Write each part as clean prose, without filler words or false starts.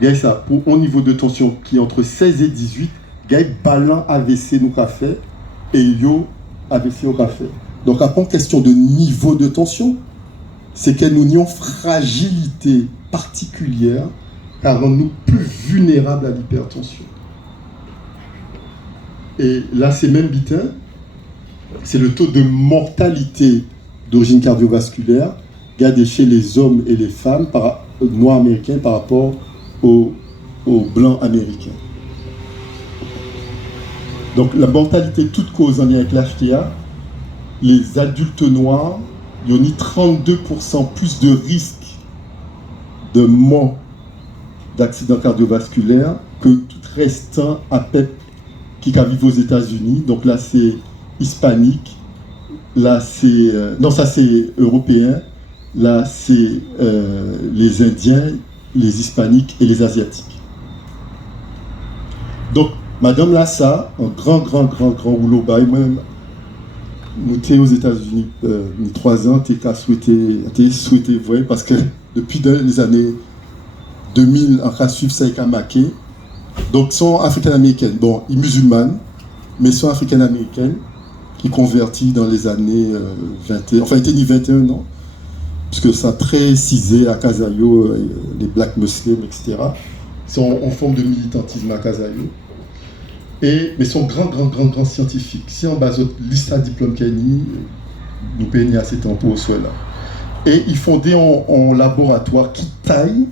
Gagne ça, pour un niveau de tension qui est entre 16 et 18, gagne ballon AVC nous qu'a fait et yo AVC au café. Donc, après, question de niveau de tension, c'est que nous avons une fragilité particulière car rend nous plus vulnérables à l'hypertension. Et là, c'est même bitin, c'est le taux de mortalité d'origine cardiovasculaire gardé chez les hommes et les femmes noirs américains par rapport aux blancs américains. Donc la mortalité toute cause en lien avec l'HTA, les adultes noirs, ils ont 32% plus de risque de mort d'accident cardiovasculaire que tout restant à PEP qui vivent aux États-Unis. Donc là, c'est hispanique. Là, c'est... non, ça, c'est européen. Là, c'est les Indiens, les Hispaniques et les Asiatiques. Donc, Madame Lassa, un grand rouleau bail, même, nous étions aux États-Unis 3 ans, t'es souhaité voir, parce que depuis les années 2000, on a suivi ça avec Amaké. Donc, sont africaines-américaines. Bon, ils musulmanes, mais sont africaines-américaines qui convertis dans les années 21, enfin, ils étaient 21 ans, puisque ça a très cisé à Casayo, les blacks musulmans, etc. Ils sont en forme de militantisme à Casayo. Mais sont grands scientifiques. Si en bas de liste à diplôme Kenny, nous peignons assez de temps pour ce là. Et ils fondaient en laboratoire qui taille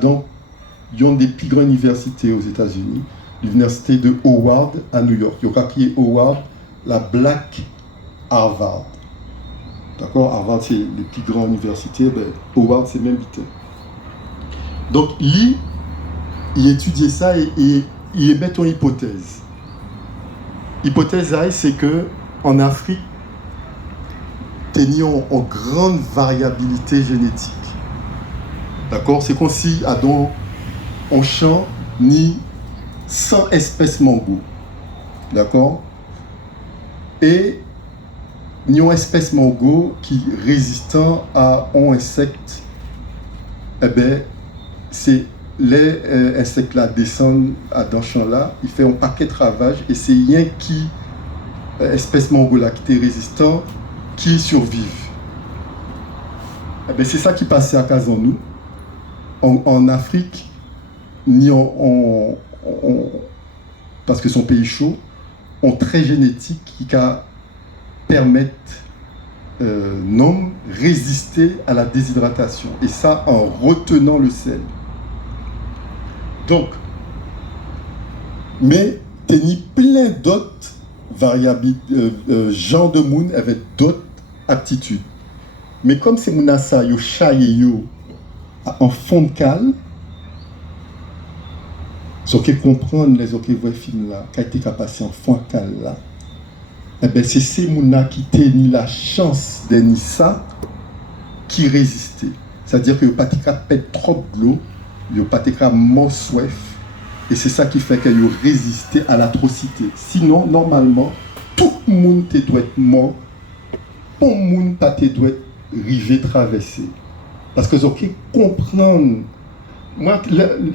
dans une des plus grandes universités aux États-Unis, l'université de Howard à New York. Il y a qui est Howard, la Black Harvard. D'accord? Harvard, c'est les plus grandes universités. Ben, Howard, c'est même vite. Donc, il étudiait ça et il émet une hypothèse. L'hypothèse, c'est que en Afrique, nous avons une grande variabilité génétique. D'accord? C'est comme si dans un champ, ni 100 espèces mango. D'accord? Et nous avons une espèce mango qui est résistant à un insecte. Eh bien, c'est les insectes là descendent dans ce champ-là, ils font un paquet de ravages et c'est rien qui, espèce mango là qui est résistant, qui survivent. Eh bien, c'est ça qui passait à Casanou. En Afrique, parce que son pays chaud, ont très génétique qui permettent non résister à la déshydratation. Et ça en retenant le sel. Donc, mais il y a plein d'autres variabilités, gens de monde avec d'autres aptitudes. Mais comme c'est mon assa, yo chaye yo en fond de cale, ce qui comprendre les autres voient film là, qui a été capable en fond de cale là, eh ben c'est ces mouna qui ni la chance de ni ça qui résistait. C'est-à-dire que pas pète trop de l'eau, yo pas mort soif, et c'est ça qui fait que yo résisté à l'atrocité. Sinon normalement tout le monde doit être mort, tout le monde pas doit être rivé traversé. Parce que ok comprendre, moi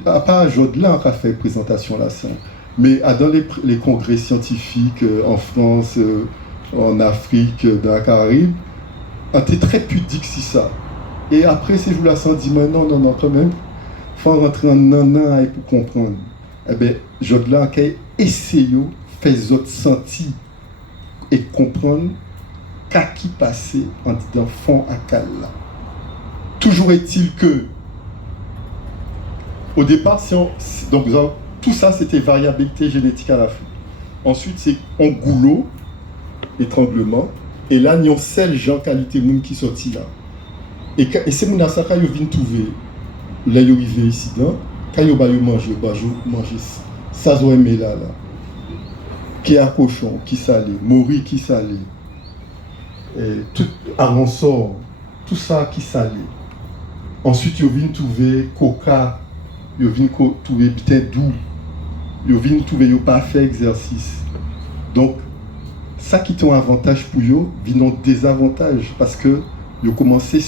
à part Jodelin qui a fait présentation là ça, mais dans les congrès scientifiques en France, en Afrique, dans la Caraïbe, on était très pudique si ça. Et après ces jours-là, on dit mais non quand même, faut rentrer en nanan pour comprendre. Eh bien, Jodelin qui a essayé de faire les autres sentir et comprendre qu'à qui passer en disant fond à cal là. Toujours est-il que, au départ, donc tout ça c'était variabilité génétique à l'Afrique. Ensuite, c'est un goulot, étranglement, et là, il y a un seul genre qualité monde qui sortit là. Et c'est mon assaka, ils viennent trouver, là, ils arrivent ici, là, quand ils vont manger ça, ils aimé là. Qui est à cochon, qui salé, mori qui salé, tout arronsor, tout ça qui salé. Ensuite, ils viennent trouver coca, ils viennent trouver bitin doux, ils viennent trouver ils pas fait exercice. Donc, ça qui est un avantage pour eux, vient un désavantage parce que ils ont commencé à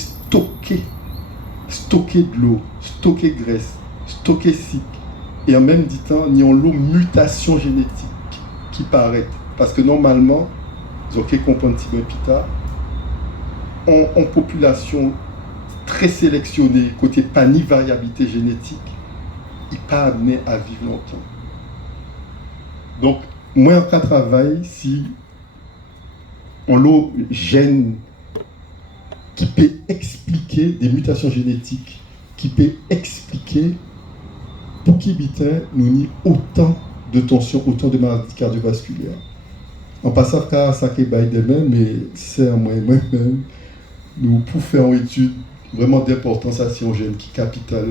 stocker de l'eau, stocker graisse, stochastique et en même temps, il y a une mutation génétique qui paraît. Parce que normalement, vous avez compris un petit peu plus tard, en population très sélectionnée, côté pas ni variabilité génétique, il n'est pas amené à vivre longtemps. Donc, moi, en cas de travail, si on a gène qui peut expliquer des mutations génétiques, qui peut expliquer pour qui nous avons autant de tensions, autant de maladies cardiovasculaires. En passant par ça qui est demain, mais c'est moi-même, nous pouvons faire une étude vraiment d'importance à un gène qui est capital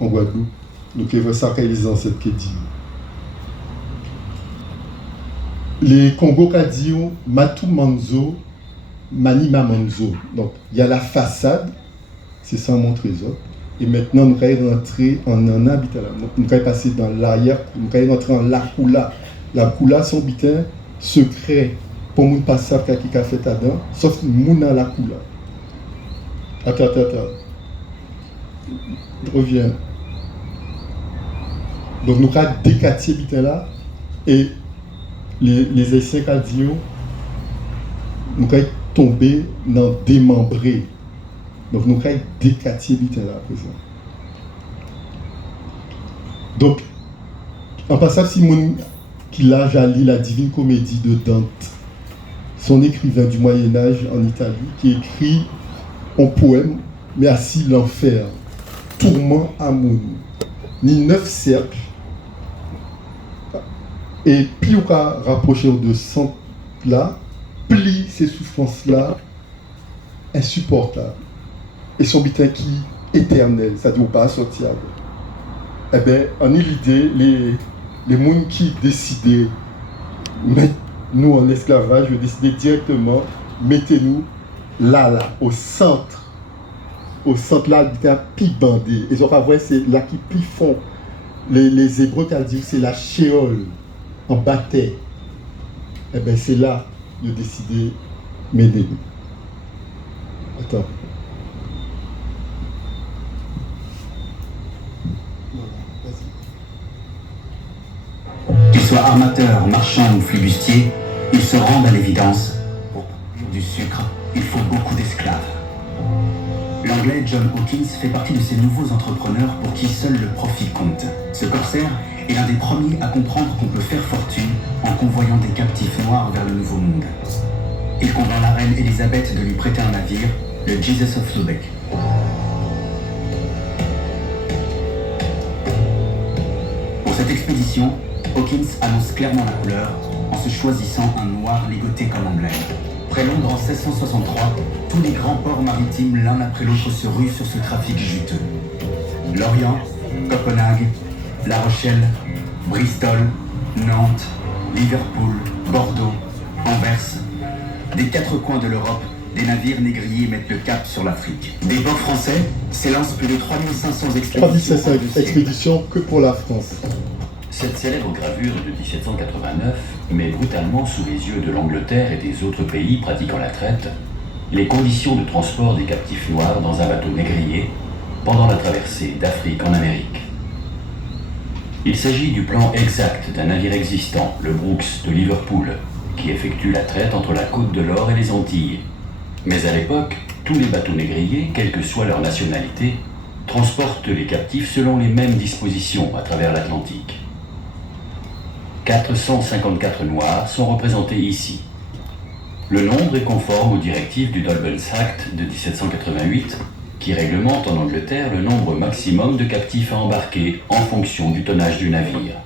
en Guadeloupe. Donc, il y a ça qui est les ancêtres qui dit. Les Congo Cadio, Matou Manzo, Manima Manzo. Donc, il y a la façade, c'est ça mon trésor. Et maintenant, nous allons rentrer en un habitat. Nous allons passer dans l'arrière, nous allons rentrer en la Kula. La Kula, son habitat secret pour nous passer à qui a fait dedans, sauf nous à la Kula. Attends. Je reviens. Donc, nous avons des quartiers habitants là et les Haïtiens Cadio, nous allons tomber dans démembrés. Donc, nous avons des quartiers habitants là à présent. Donc, en passant, si mon qui a lu la Divine Comédie de Dante, son écrivain du Moyen-Âge en Italie, qui écrit un poème, mais assis l'enfer, tourment à moun, ni 9 cercles, et puis on va rapprocher de centre là, plie ces souffrances-là, insupportables. Et son bitin qui éternel, ça ne doit pas sortir. Eh bien, on a l'idée, les gens qui décidaient, mais nous en esclavage, je décidais directement, mettez-nous là, au centre là, il y a pi bandé. Et on va voir, c'est là qui pi font. Les Hébreux qui ont dit, c'est la Sheol, en bataille. Eh bien, c'est là, ils ont décidé, mettez-nous. Attends. Qu'ils soient armateurs, marchands ou flibustiers, ils se rendent à l'évidence. Pour produire du sucre, il faut beaucoup d'esclaves. L'anglais John Hawkins fait partie de ces nouveaux entrepreneurs pour qui seul le profit compte. Ce corsaire est l'un des premiers à comprendre qu'on peut faire fortune en convoyant des captifs noirs vers le Nouveau Monde. Il convainc la reine Elisabeth de lui prêter un navire, le Jesus of Lubeck. Pour cette expédition, Hawkins annonce clairement la couleur en se choisissant un noir ligoté comme emblème. Près Londres en 1663, tous les grands ports maritimes l'un après l'autre se ruent sur ce trafic juteux. Lorient, Copenhague, La Rochelle, Bristol, Nantes, Liverpool, Bordeaux, Anvers. Des 4 coins de l'Europe, des navires négriers mettent le cap sur l'Afrique. Des ports français s'élancent plus de 3500 expéditions que pour la France. Cette célèbre gravure de 1789 met brutalement sous les yeux de l'Angleterre et des autres pays pratiquant la traite les conditions de transport des captifs noirs dans un bateau négrier pendant la traversée d'Afrique en Amérique. Il s'agit du plan exact d'un navire existant, le Brooks de Liverpool, qui effectue la traite entre la Côte de l'Or et les Antilles. Mais à l'époque, tous les bateaux négriers, quelle que soit leur nationalité, transportent les captifs selon les mêmes dispositions à travers l'Atlantique. 454 noirs sont représentés ici. Le nombre est conforme aux directives du Dolben's Act de 1788, qui réglemente en Angleterre le nombre maximum de captifs à embarquer en fonction du tonnage du navire.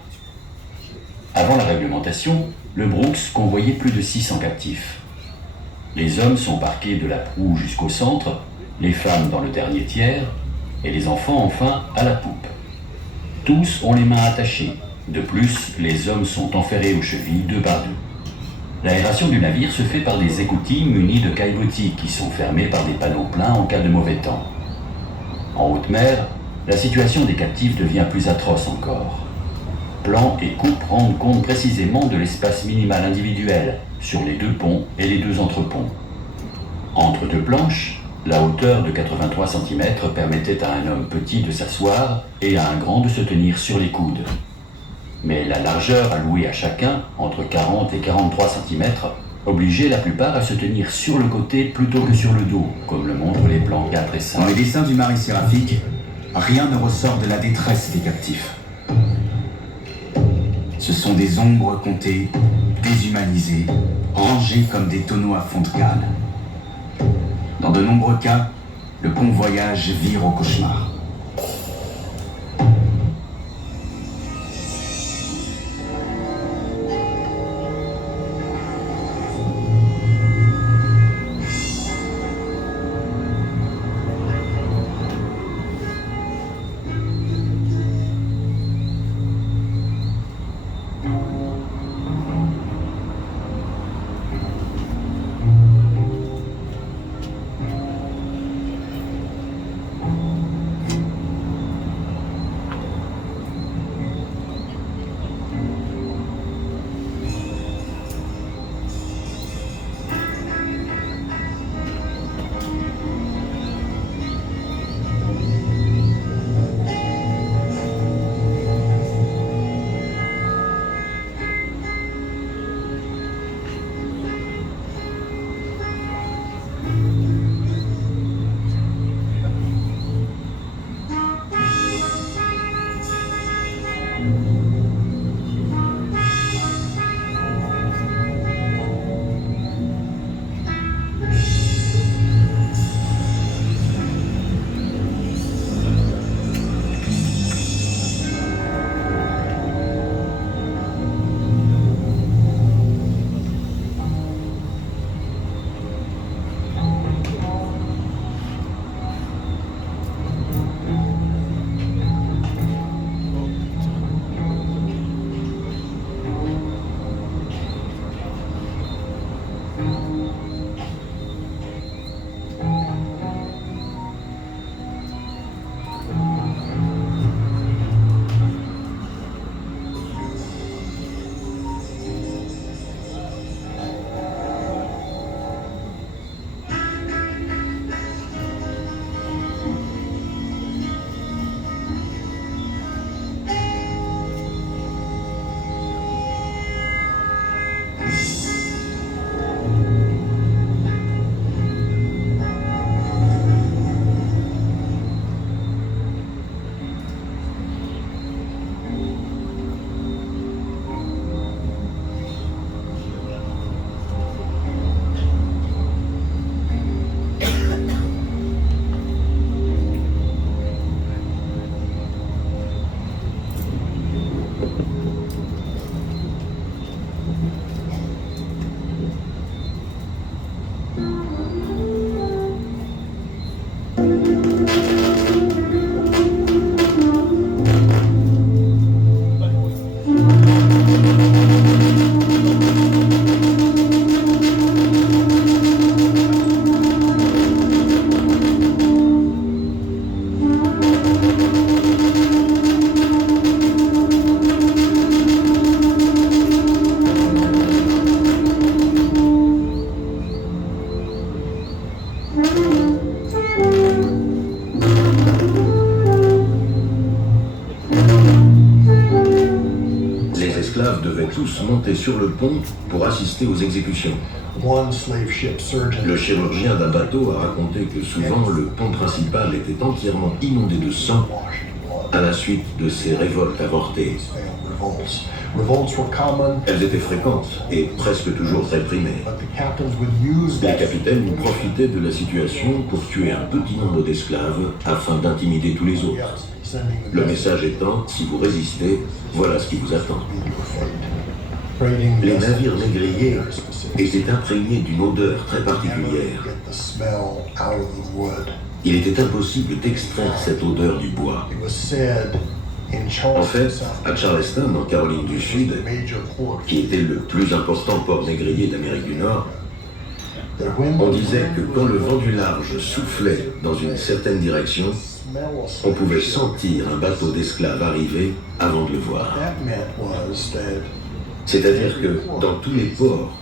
Avant la réglementation, le Brooks convoyait plus de 600 captifs. Les hommes sont parqués de la proue jusqu'au centre, les femmes dans le dernier tiers, et les enfants enfin à la poupe. Tous ont les mains attachées. De plus, les hommes sont enferrés aux chevilles 2 par 2. L'aération du navire se fait par des écoutilles munies de caillebotis qui sont fermées par des panneaux pleins en cas de mauvais temps. En haute mer, la situation des captifs devient plus atroce encore. Plan et coupe rendent compte précisément de l'espace minimal individuel sur les 2 ponts et les 2 entreponts. Entre 2 planches, La hauteur de 83 cm permettait à un homme petit de s'asseoir et à un grand de se tenir sur les coudes. Mais la largeur allouée à chacun, entre 40 et 43 cm, obligeait la plupart à se tenir sur le côté plutôt que sur le dos, comme le montrent les plans 4 et 5. Dans les dessins du Marais séraphique, rien ne ressort de la détresse des captifs. Ce sont des ombres comptées, déshumanisées, rangées comme des tonneaux à fond de cale. Dans de nombreux cas, le convoyage vire au cauchemar. tous monter sur le pont pour assister aux exécutions. Le chirurgien d'un bateau a raconté que souvent le pont principal était entièrement inondé de sang à la suite de ces révoltes avortées. Elles étaient fréquentes et presque toujours réprimées. Les capitaines profitaient de la situation pour tuer un petit nombre d'esclaves afin d'intimider tous les autres. Le message étant, si vous résistez, voilà ce qui vous attend. Les navires négriers étaient imprégnés d'une odeur très particulière. Il était impossible d'extraire cette odeur du bois. En fait, à Charleston, en Caroline du Sud, qui était le plus important port négrier d'Amérique du Nord, on disait que quand le vent du large soufflait dans une certaine direction, on pouvait sentir un bateau d'esclaves arriver avant de le voir. C'est-à-dire que dans tous les ports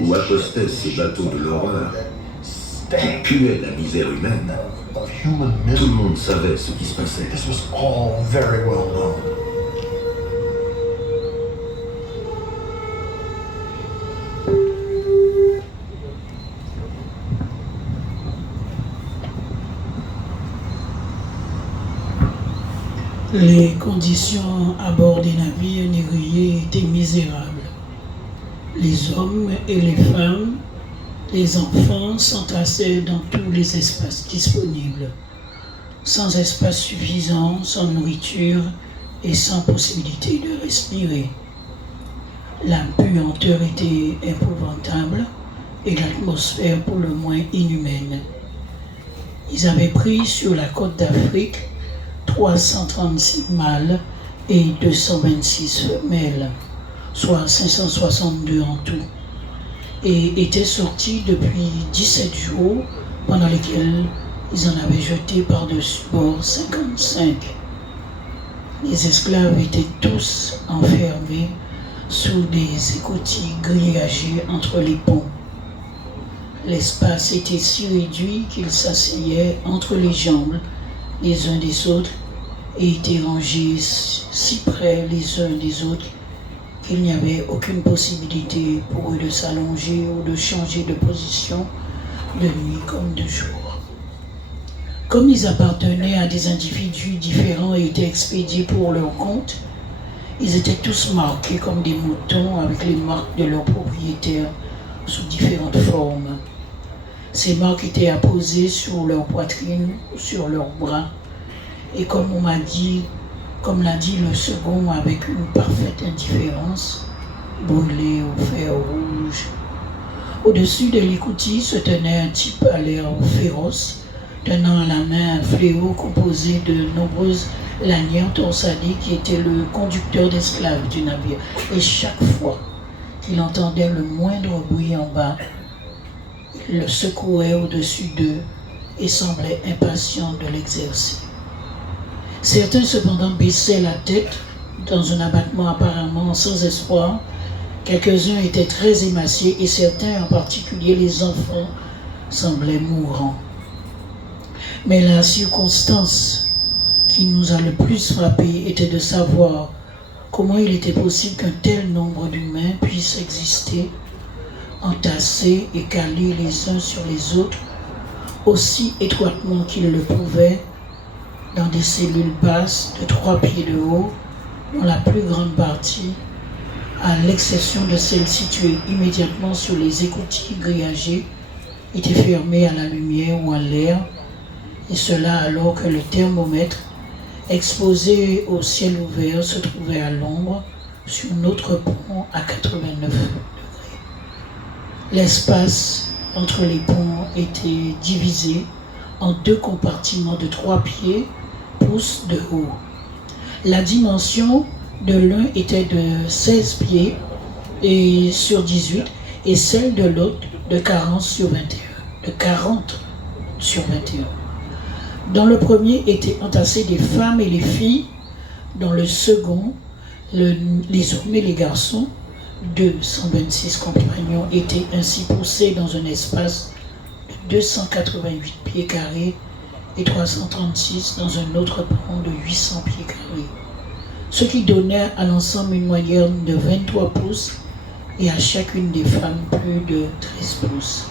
où accostaient ces bateaux de l'horreur, qui puait la misère humaine. Tout le monde savait ce qui se passait. Les conditions à bord des navires négriers étaient misérables. Les hommes et les femmes, les enfants s'entassaient dans tous les espaces disponibles, sans espace suffisant, sans nourriture et sans possibilité de respirer. La puanteur était épouvantable et l'atmosphère pour le moins inhumaine. Ils avaient pris sur la côte d'Afrique 336 mâles et 226 femelles, soit 562 en tout, et étaient sortis depuis 17 jours, pendant lesquels ils en avaient jeté par-dessus bord 55. Les esclaves étaient tous enfermés sous des écoutilles grillagées entre les ponts. L'espace était si réduit qu'ils s'asseyaient entre les jambes les uns des autres et étaient rangés si près les uns des autres qu'il n'y avait aucune possibilité pour eux de s'allonger ou de changer de position de nuit comme de jour. Comme ils appartenaient à des individus différents et étaient expédiés pour leur compte, ils étaient tous marqués comme des moutons avec les marques de leurs propriétaires sous différentes formes. Ces marques étaient apposées sur leur poitrine ou sur leurs bras. Et comme l'a dit le second avec une parfaite indifférence, brûlé au fer rouge. Au-dessus de l'écoutille se tenait un type à l'air féroce, tenant à la main un fléau composé de nombreuses lanières torsadées qui était le conducteur d'esclaves du navire. Et chaque fois qu'il entendait le moindre bruit en bas, il le secouait au-dessus d'eux et semblait impatient de l'exercer. Certains cependant baissaient la tête dans un abattement apparemment sans espoir. Quelques-uns étaient très émaciés et certains, en particulier les enfants, semblaient mourants. Mais la circonstance qui nous a le plus frappé était de savoir comment il était possible qu'un tel nombre d'humains puissent exister, entassés et calés les uns sur les autres, aussi étroitement qu'ils le pouvaient, dans des cellules basses de 3 pieds de haut, dont la plus grande partie, à l'exception de celle située immédiatement sur les écoutilles grillagées, était fermée à la lumière ou à l'air, et cela alors que le thermomètre, exposé au ciel ouvert, se trouvait à l'ombre sur notre pont à 89 degrés. L'espace entre les ponts était divisé en 2 compartiments de 3 pieds pouces de haut. La dimension de l'un était de 16 pieds et sur 18 et celle de l'autre de 40 sur 21. Dans le premier étaient entassés des femmes et les filles, dans le second, les hommes et les garçons. 226 compagnons étaient ainsi poussés dans un espace de 288 pieds carrés et 336 dans un autre pont de 800 pieds carrés, ce qui donnait à l'ensemble une moyenne de 23 pouces et à chacune des femmes plus de 13 pouces.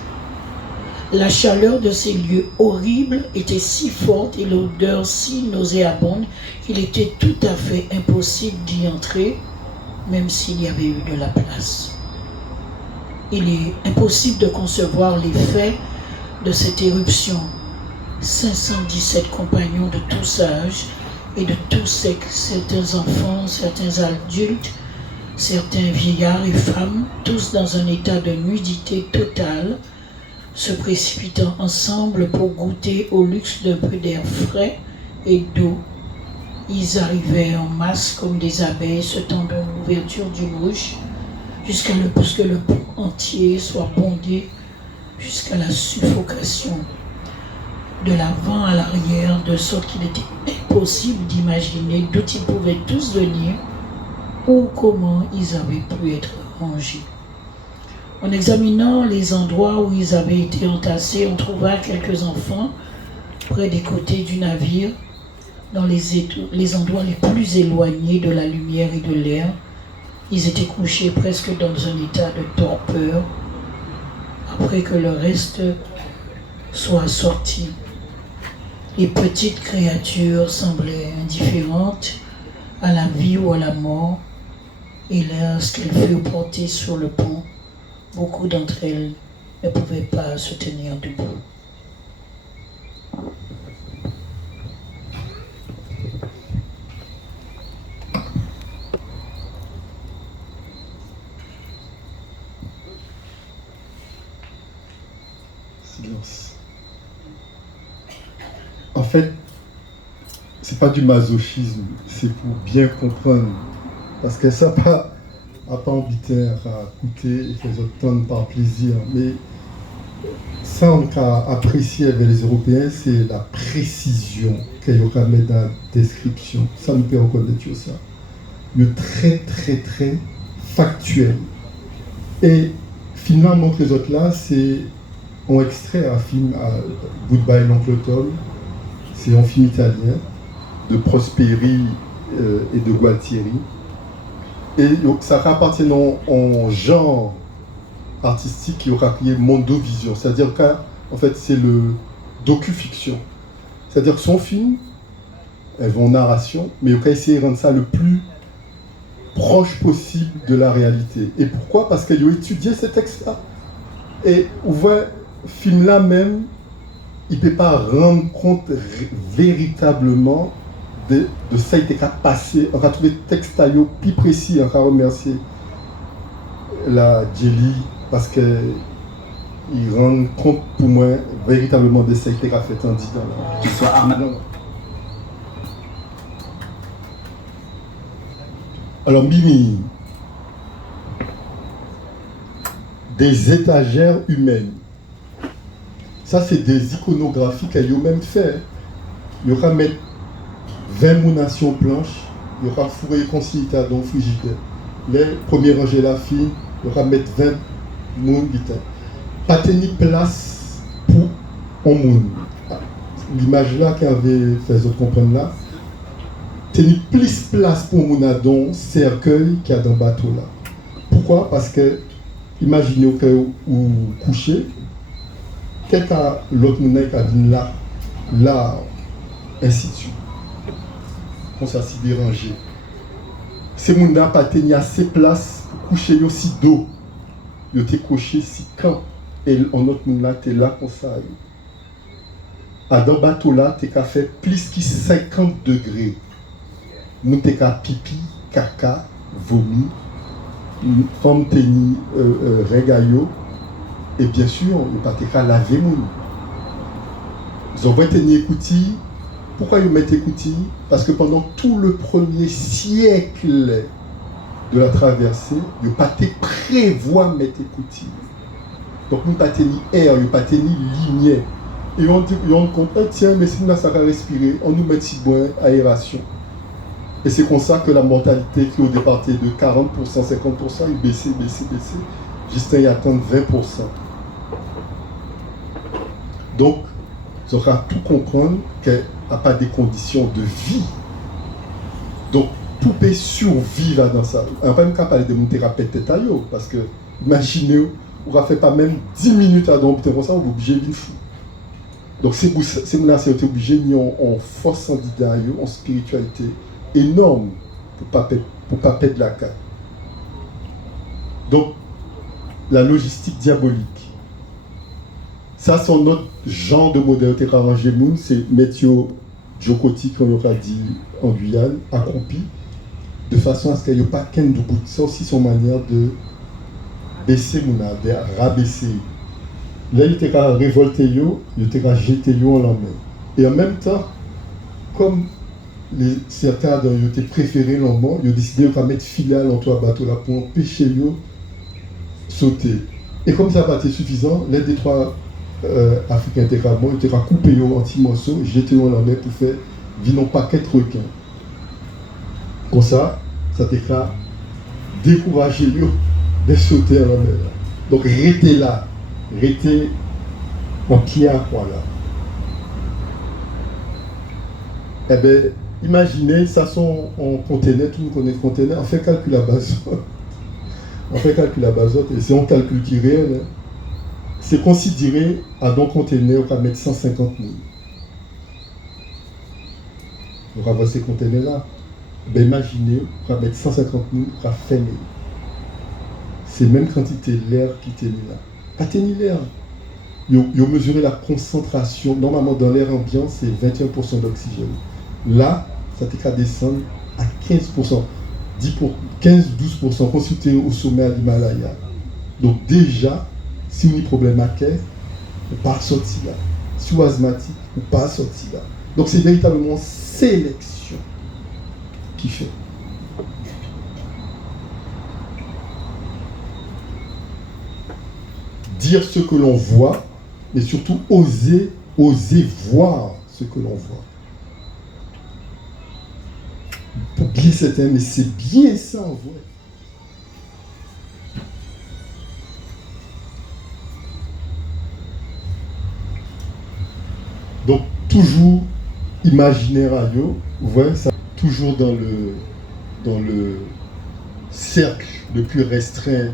La chaleur de ces lieux horribles était si forte et l'odeur si nauséabonde qu'il était tout à fait impossible d'y entrer, même s'il y avait eu de la place. Il est impossible de concevoir l'effet de cette éruption. 517 compagnons de tous âges et de tous sexes, certains enfants, certains adultes, certains vieillards et femmes, tous dans un état de nudité totale, se précipitant ensemble pour goûter au luxe d'un peu d'air frais et d'eau. Ils arrivaient en masse comme des abeilles se tendant l'ouverture d'une ruche jusqu'à ce que le pont entier soit bondé jusqu'à la suffocation, de l'avant à l'arrière, de sorte qu'il était impossible d'imaginer d'où ils pouvaient tous venir ou comment ils avaient pu être rangés. En examinant les endroits où ils avaient été entassés, on trouva quelques enfants près des côtés du navire, dans les endroits les plus éloignés de la lumière et de l'air. Ils étaient couchés presque dans un état de torpeur après que le reste soit sorti. Les petites créatures semblaient indifférentes à la vie ou à la mort, et lorsqu'elles furent portées sur le pont, beaucoup d'entre elles ne pouvaient pas se tenir debout. Silence. En fait, c'est pas du masochisme, c'est pour bien comprendre. Parce que ça n'a pas ambitaire à écouter et faire autant par plaisir. Mais ça, on a apprécié avec les Européens, c'est la précision qu'ils ont mis dans la description. Ça nous peut reconnaître ça. Le très, très, très factuel. Et finalement, les autres là, c'est un extrait un film à Goodbye l'Oncle Tom. C'est un film italien de Prosperi et de Gualtieri. Et ça appartient en genre artistique qui aura créé Mondovision. C'est-à-dire qu'en fait, c'est le docu-fiction. C'est-à-dire que son film, elle va en narration, mais il va essayer de rendre ça le plus proche possible de la réalité. Et pourquoi? Parce qu'il a étudié ces textes-là. Et on voit, film-là même, il ne peut pas rendre compte véritablement de ça qui a passé. On va trouver le texte plus précis. On va remercier la Jelly parce qu'il rend compte pour moi véritablement de ça qui a fait en 10 ans. Qu'il soit armé. Alors, Mimi, des étagères humaines. Ça, c'est des iconographies qu'elle a même fait. Il y aura mettre 20 mounations blanches, il y aura fourré conciliateur dans le frigidaire. Les premiers rangées la fille, il y aura mettre 20 mounes. Pas tenir place pour un moun. L'image là qu'elle avait fait comprendre là, tenir plus place pour moun dans cercueil qu'il y a dans le bateau là. Pourquoi? Parce que imaginez que vous couchez, quelqu'un l'autre moun qui a dit là, ainsi de suite. On s'est si dérangé. Ces moun n'a pas tenu assez place pour coucher aussi d'eau. Ils étaient couchés si quand et en autre moun là t'es là comme ça. À dans bateau là t'es qu'à faire plus que 50 degrés. Nous t'es qu'à pipi, caca, vomi, femme tenue regayo et bien sûr on pas t'es qu'à laver moun. Ils ont tenir écouti. Pourquoi ils mettent écouti? Parce que pendant tout le premier siècle de la traversée, ils n'ont pas prévoir mettre écouti. Donc nous pas tenu air, nous pas tenu lignée. Et on dit, on comprend, tiens, mais si nous ça va respirer, on nous met si bon aération. Et c'est comme ça que la mortalité qui au départ était de 40%, 50%, il baissait. Justin y attend 20%. Donc, il faudra tout comprendre qu'elle n'a pas des conditions de vie. Donc, tout peut survivre dans ça. On va même pas parler de mon thérapeute tête à l'eau, parce que, imaginez, on va faire pas même 10 minutes à dormir comme ça, on va obligé de fou. Donc, c'est mon assez obligé de en force en didario, en spiritualité énorme pour pas perdre la carte. Donc, la logistique diabolique. Ça, c'est notre genre de modèle qui est arrangé, c'est météo Jokoti, qu'on aura dit en Guyane, accroupi, de façon à ce qu'il n'y ait pas qu'un de bout. C'est aussi son manière de baisser mon âme, de rabaisser. Là, il était à révolter, il était à jeter en la main. Et en même temps, comme certains ont été préférés l'homme, ils ont décidé de mettre filet à l'entour du bateau là pour empêcher de sauter. Et comme ça n'a pas été suffisant, les deux trois Africains étaient coupés en petits morceaux, jetés en la mer pour faire vivre un paquet de requins. Comme ça, ça t'a découragé de sauter à la mer. Donc, restez là. Restez en pied à quoi là. Eh bien, imaginez, ça sont en conteneur, tout le monde connaît le conteneur, on fait calcul à base. On fait calcul à base, et c'est un calcul qui est réel. Hein. C'est considéré à dans conteneur, on va mettre 150 000. On va voir ces conteneurs-là. Ben imaginez, on va mettre 150 000, on va fermer. C'est même quantité d'air qui est mis là. Pas tenir l'air. Ils ont mesuré la concentration. Normalement, dans l'air ambiant, c'est 21% d'oxygène. Là, ça t'est descendre à 15%. 15-12% consulté au sommet de l'Himalaya. Donc déjà, si on a un problème à cœur, on ne peut pas sortir là. Si on est asthmatique, on ne peut pas sortir là. Donc c'est véritablement sélection qui fait. Dire ce que l'on voit, mais surtout oser voir ce que l'on voit. Pour bien certain, mais c'est bien ça en vrai. Donc toujours imaginaire à yo, vous voyez ça, toujours dans le cercle le plus restreint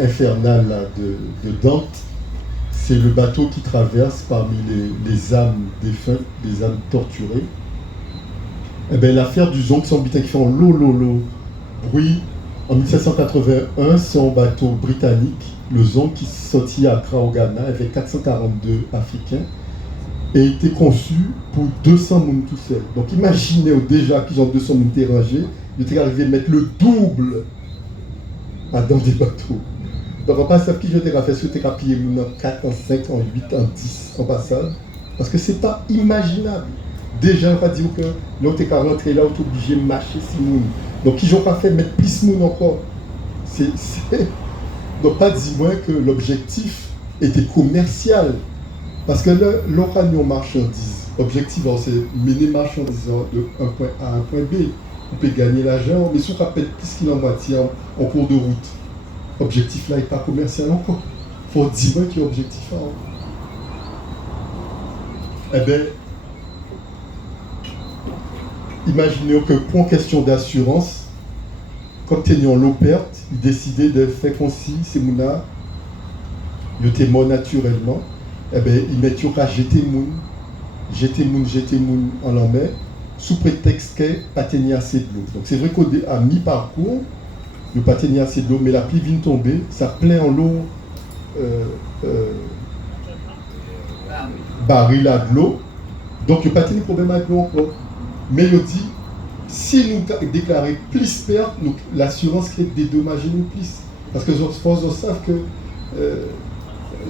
infernal là, de Dante. C'est le bateau qui traverse parmi les âmes défuntes, les âmes torturées. Eh bien, l'affaire du Zonk, c'est un butin qui fait en l'eau. Bruit, en 1781, c'est un bateau britannique, le Zonk, qui sortit à Accra au Ghana avec 442 Africains et était conçu pour 200 personnes tout seul. Donc imaginez déjà qu'ils ont 200 personnes dérangées, ils étaient arrivés à mettre le double dans des bateaux. Donc on passe à qui je t'ai fait, si tu as payé en 4, en 5, en 8, en 10 en passage, parce que c'est pas imaginable. Déjà, on va dire que l'autre est rentré là, on est obligé de marcher 6 personnes. Donc, ils n'ont pas fait mettre plus de monde encore. Donc, pas dire moins que l'objectif était commercial. Parce que là, l'occasion marchandise, l'objectif, c'est mener marchandise de un point A à un point B. On peut gagner l'argent, mais si on rappelle plus qu'il en matière en cours de route, l'objectif là n'est pas commercial encore. Il faut dire qu'il y a objectif là. Eh bien, imaginez que pour une question d'assurance, quand ils ont l'eau perte, ils décidaient de faire comme si ces gens-là, ils étaient morts naturellement. Eh bien, ils mettent qu'à jeter moun en la mer, sous prétexte qu'ils n'ont pas tenu assez de l'eau. Donc c'est vrai qu'à mi-parcours, ils n'ont pas tenu assez de l'eau, mais la pluie vient tomber, ça plaît en l'eau, baril à de l'eau, donc il n'y a pas tenu problème avec l'eau encore. Mais il dit, si nous déclarons plus perte, l'assurance crée des dommages nous plus. Parce que les gens savent que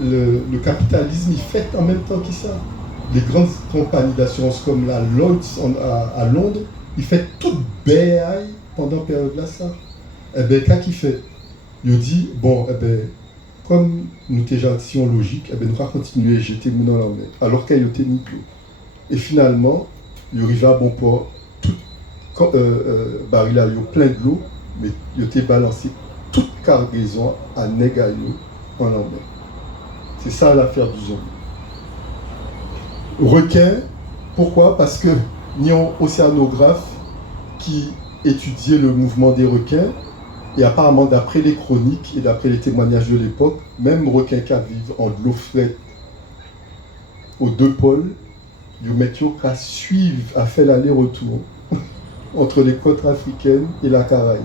le capitalisme, il fait en même temps qu'il ça. Les grandes compagnies d'assurance comme la Lloyds à Londres, ils font toute béaille pendant la période là ça. Eh bien, qu'est-ce qu'il fait? Il dit, bon, eh bien, comme nous sommes logique, eh bien, nous allons continuer à jeter mon dans la mer, alors qu'il y a été mis plus. Et finalement, il arrive à bon port, tout baril a plein de l'eau, mais il a balancé toute cargaison à Negayo en mer. C'est ça l'affaire du zombie. Requin, pourquoi? Parce que nous avons un océanographe qui étudiait le mouvement des requins, et apparemment, d'après les chroniques et d'après les témoignages de l'époque, même requins qui vivent en l'eau fraîche aux deux pôles, ils mettent qu'à suivre, à faire l'aller-retour entre les côtes africaines et la Caraïbe.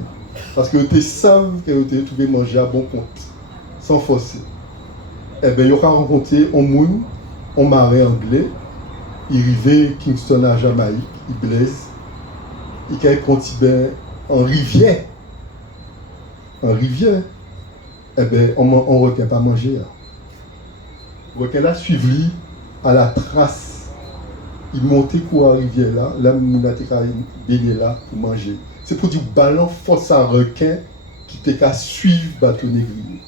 Parce que tu savent que tu pouvais manger à bon compte, sans forcer. Eh bien, ils ont rencontré un monde, un marin anglais, il arrivait Kingston à Jamaïque, il blesse, il a un en rivière. En rivière, eh bien, on requin pas manger. Le requin là suivi à la trace. Il montait quoi à la rivière là, là, il a baigné là pour manger. C'est pour dire ballon force à requin qui était qu'à suivre bateau négrier.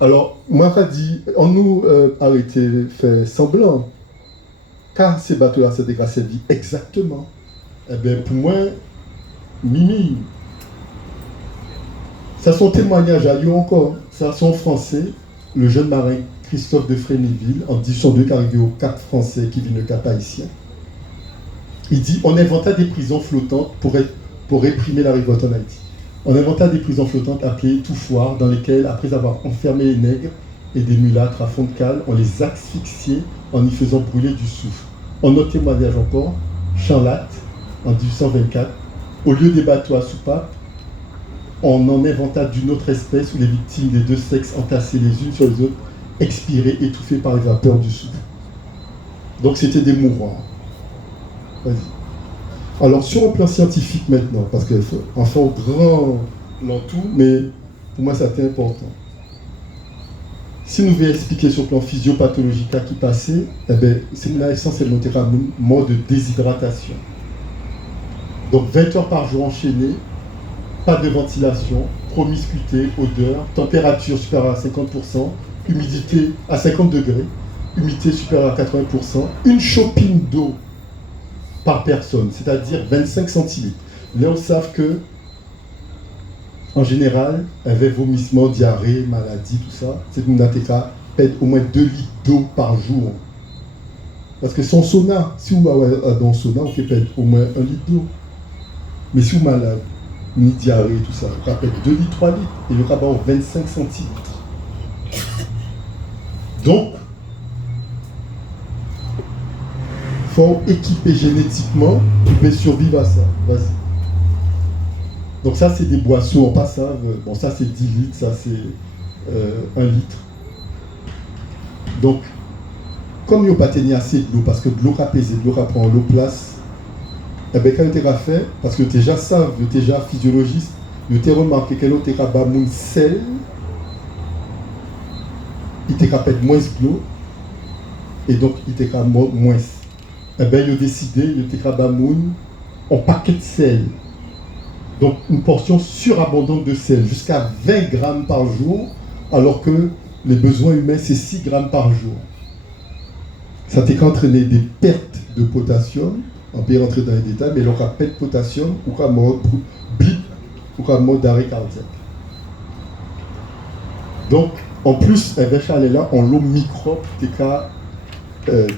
Alors, moi, je dis, on nous arrêté de faire semblant. Car ces bateaux-là, c'était qu'à servir exactement. Eh bien, pour moi, Mimi, Ça, son témoignage a eu encore, ça, son français, le jeune marin Christophe de Fréméville, en 1802, qui est arrivé au Cap français, qui vit le Cap haïtien. Il dit, on inventa des prisons flottantes pour réprimer la révolte en Haïti. On inventa des prisons flottantes appelées touffoirs, dans lesquelles, après avoir enfermé les nègres et des mulâtres à fond de cale, on les asphyxiait en y faisant brûler du soufre. En autre témoignage encore, Chanlatte, en 1824, au lieu des bateaux à soupape, on en inventa d'une autre espèce où les victimes des deux sexes entassées les unes sur les autres, expirées, étouffées par les vapeurs du soufre. Donc c'était des mourants. Vas-y. Alors sur un plan scientifique maintenant, parce qu'enfin au grand l'entour, mais pour moi ça a été important. Si nous voulons expliquer sur le plan physiopathologique à qui passait, eh bien, c'est là essentiellement un mode de déshydratation. Donc 20 heures par jour enchaînées, pas de ventilation, promiscuité, odeur, température supérieure à 50%, humidité à 50 degrés, humidité supérieure à 80%, une chopine d'eau par personne, c'est-à-dire 25 centilitres. Là, on sait que, en général, avec vomissement, diarrhée, maladie, tout ça, c'est une ATK pète au moins 2 litres d'eau par jour. Parce que son sauna, si vous avez dans le sauna, on peut pète au moins 1 litre d'eau. Mais si vous êtes malade, ni diarrhée, tout ça, on peut 2 litres, 3 litres, et il y aura 25 centilitres. Donc, il faut équiper génétiquement pour survivre à ça. Vas-y. Donc ça, c'est des boissons en passage. Bon, ça, c'est 10 litres, ça, c'est 1 litre. Donc, comme il n'y a pas tenu assez de l'eau, parce que de l'eau a pesé, de l'eau a prend l'eau place, eh bien, quand il a fait, parce que déjà savent, il est déjà physiologiste, il a remarqué que l'eau a pas de sel, il a fait moins de l'eau, et donc il a moins. Eh bien, il a décidé, il a fait un paquet de sel. Donc, une portion surabondante de sel, jusqu'à 20 grammes par jour, alors que les besoins humains, c'est 6 grammes par jour. Ça t'a entraîné des pertes de potassium, on peut rentrer dans les détails, mais leur perte de potassium, ou qu'à mort blip, ou qu'à mort d'arrêt cardiaque. Donc, en plus, avec là, on l'eau microbe qui est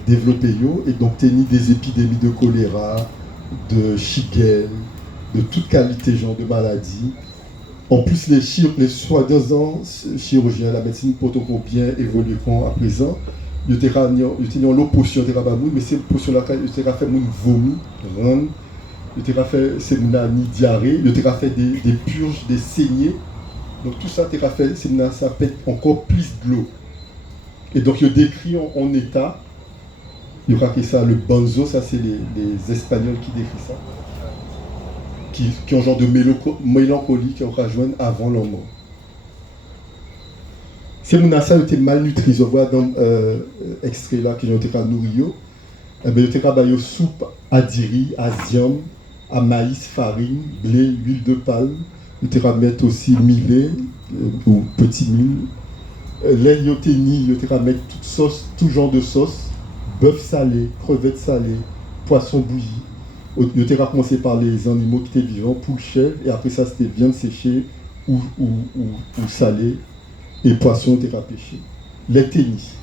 développé, et donc t'as des épidémies de choléra, de shigelle, de toute qualité genre de maladie. En plus, les soi-disant chirurgiens, la médecine protocole bien évolué à présent, ils ont l'eau potion, mais cette potion-là, ils ont fait mon vomi, ils ont fait ni diarrhée, ils ont fait des purges, des saignées. Donc tout ça, ça fait encore plus de l'eau. Et donc, ils décrit en état, il y aura que ça, le benzo, ça c'est les Espagnols qui décrivent ça. Qui ont un genre de mélancolie qui ont rejoint avant leur mort. Ces gens-là ont été malnutris, on voit dans l'extrait là qu'ils ont été nourris, ils ont été travaillés soupe à diri, à ziam, à maïs, farine, blé, huile de palme, ils ont été mettre aussi millet ou petit mil. Là, ils ont été mettre toute sauce, tout genre de sauce, bœuf salé, crevettes salées, poisson bouilli. Il était commencé par les animaux qui étaient vivants, poule, chèvre, et après ça c'était viande séchée ou salée, et poisson était pêché. Les tennis,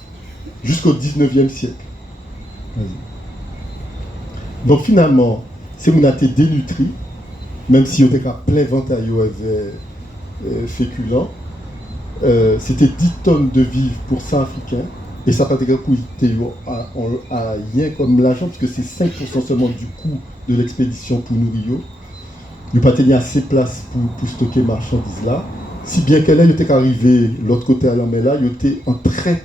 jusqu'au 19e siècle. Vas-y. Donc finalement, c'est qu'on a été dénutri, même si on était plein ventaille avec féculents, c'était 10 tonnes de vivres pour 100 Africains. Et ça n'a pas été coûté à rien comme l'argent, parce que c'est 5% seulement du coût de l'expédition pour nourrir. Il n'y a pas tenu assez de place pour stocker marchandises là. Si bien qu'elle était arrivé de l'autre côté à la mer là, il était en très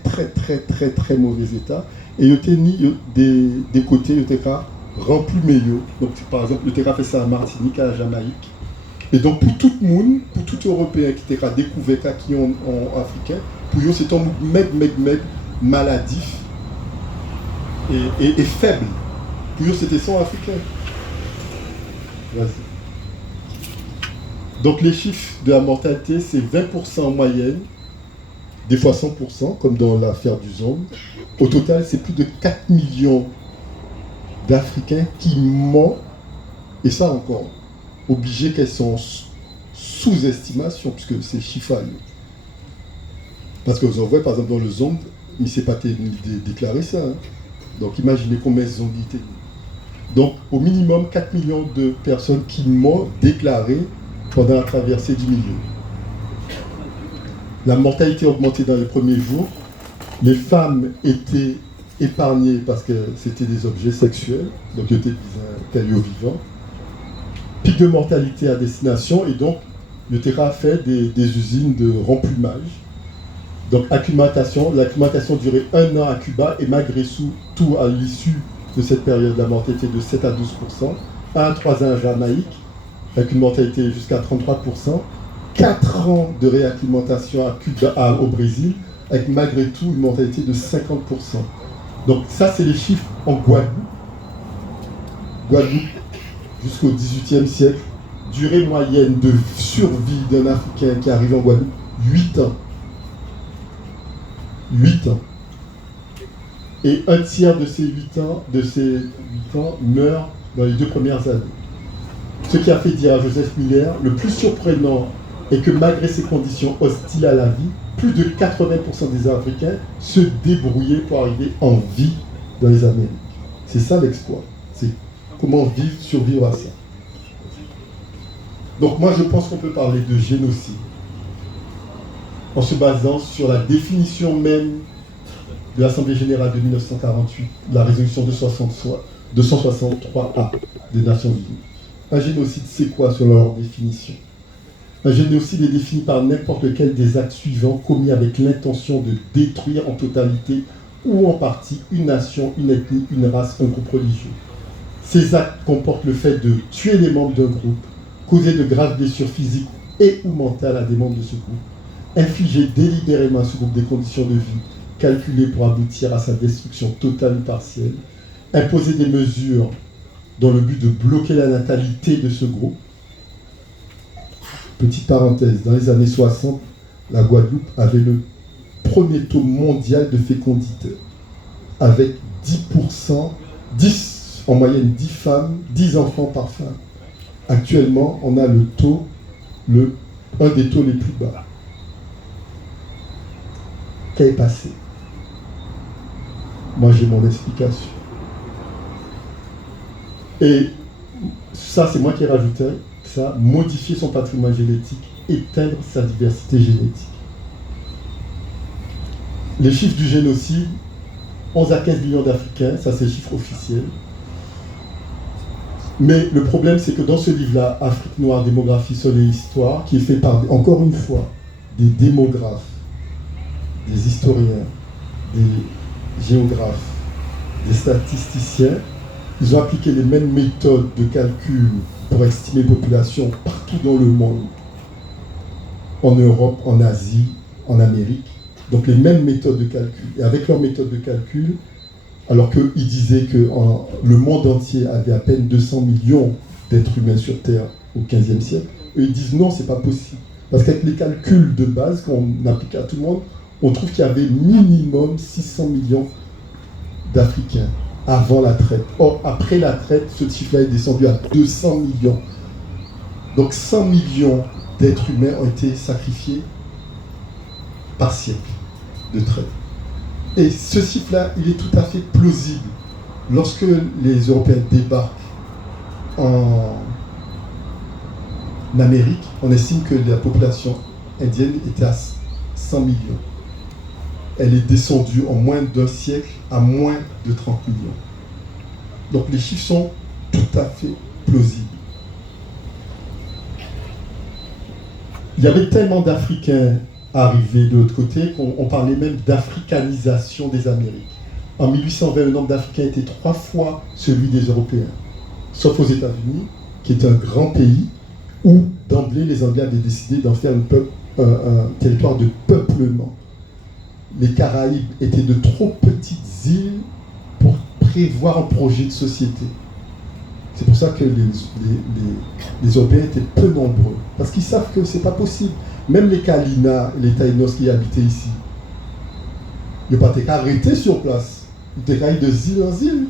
mauvais état. Et il était ni des côtés, il était rempli meilleur. Donc par exemple, il était fait ça à Martinique, à la Jamaïque. Et donc pour tout le monde, pour tout Européen qui était découvert qui en africain, pour eux c'est un mec maladif et faible. Pour eux, c'était son africain. Vas-y. Donc les chiffres de la mortalité, c'est 20% en moyenne, des fois 100%, comme dans l'affaire du Zombe. Au total, c'est plus de 4 millions d'Africains qui meurent, et ça encore, obligés qu'elles sont sous-estimation, puisque c'est chiffre. Parce que vous en voyez, par exemple, dans le Zombe, il ne s'est pas déclaré ça. Hein. Donc imaginez combien ils ont dit. Donc au minimum 4 millions de personnes qui m'ont déclaré pendant la traversée du milieu. La mortalité a augmenté dans les premiers jours. Les femmes étaient épargnées parce que c'était des objets sexuels, donc ils étaient des caillots vivants. Pic de mortalité à destination, et donc le terrain a fait des usines de remplumage. Donc l'acclimatation durait 1 an à Cuba, et malgré tout, à l'issue de cette période, la mortalité de 7 à 12%, 1 à 3 ans à Jamaïque, avec une mortalité jusqu'à 33%, 4 ans de réacclimatation à Cuba, au Brésil, avec malgré tout une mortalité de 50%. Donc ça, c'est les chiffres en Guadeloupe. Guadeloupe, jusqu'au XVIIIe siècle, durée moyenne de survie d'un Africain qui arrive en Guadeloupe, 8 ans. 8 ans. Et un tiers de ces 8 ans meurt dans les 2 premières années. Ce qui a fait dire à Joseph Miller, le plus surprenant est que malgré ces conditions hostiles à la vie, plus de 80% des Africains se débrouillaient pour arriver en vie dans les Amériques. C'est ça l'exploit. C'est comment survivre à ça. Donc moi je pense qu'on peut parler de génocide en se basant sur la définition même de l'Assemblée générale de 1948, la résolution 263A des Nations Unies. Un génocide, c'est quoi selon leur définition? Un génocide est défini par n'importe lequel des actes suivants commis avec l'intention de détruire en totalité ou en partie une nation, une ethnie, une race, un groupe religieux. Ces actes comportent le fait de tuer les membres d'un groupe, causer de graves blessures physiques et ou mentales à des membres de ce groupe, infliger délibérément à ce groupe des conditions de vie calculées pour aboutir à sa destruction totale ou partielle, imposer des mesures dans le but de bloquer la natalité de ce groupe. Petite parenthèse, dans les années 60, la Guadeloupe avait le premier taux mondial de fécondité, avec 10%, en moyenne 10 femmes, 10 enfants par femme. Actuellement, on a un des taux les plus bas. Qu'est passé? Moi, j'ai mon explication. Et ça, c'est moi qui ai rajouté ça, modifier son patrimoine génétique, éteindre sa diversité génétique. Les chiffres du génocide, 11 à 15 millions d'Africains, ça c'est le chiffre officiel. Mais le problème, c'est que dans ce livre-là, Afrique noire, démographie, sol et histoire, qui est fait par, encore une fois, des démographes, des historiens, des géographes, des statisticiens, ils ont appliqué les mêmes méthodes de calcul pour estimer les populations partout dans le monde, en Europe, en Asie, en Amérique. Donc les mêmes méthodes de calcul. Et avec leurs méthodes de calcul, alors qu'ils disaient que le monde entier avait à peine 200 millions d'êtres humains sur Terre au XVe siècle, eux ils disent non, c'est pas possible. Parce qu'avec les calculs de base qu'on applique à tout le monde, on trouve qu'il y avait minimum 600 millions d'Africains avant la traite. Or, après la traite, ce chiffre-là est descendu à 200 millions. Donc 100 millions d'êtres humains ont été sacrifiés par siècle de traite. Et ce chiffre-là, il est tout à fait plausible. Lorsque les Européens débarquent en Amérique, on estime que la population indienne était à 100 millions. Elle est descendue en moins d'un siècle à moins de 30 millions. Donc les chiffres sont tout à fait plausibles. Il y avait tellement d'Africains arrivés de l'autre côté qu'on parlait même d'africanisation des Amériques. En 1820, le nombre d'Africains était 3 fois celui des Européens, sauf aux États-Unis, qui est un grand pays où d'emblée les Anglais avaient décidé d'en faire un territoire de peuplement. Les Caraïbes étaient de trop petites îles pour prévoir un projet de société. C'est pour ça que les Européens étaient peu nombreux, parce qu'ils savent que c'est pas possible. Même les Kalina, les Taïnos qui habitaient ici, ils n'ont pas été arrêtés sur place. Ils étaient de île en île.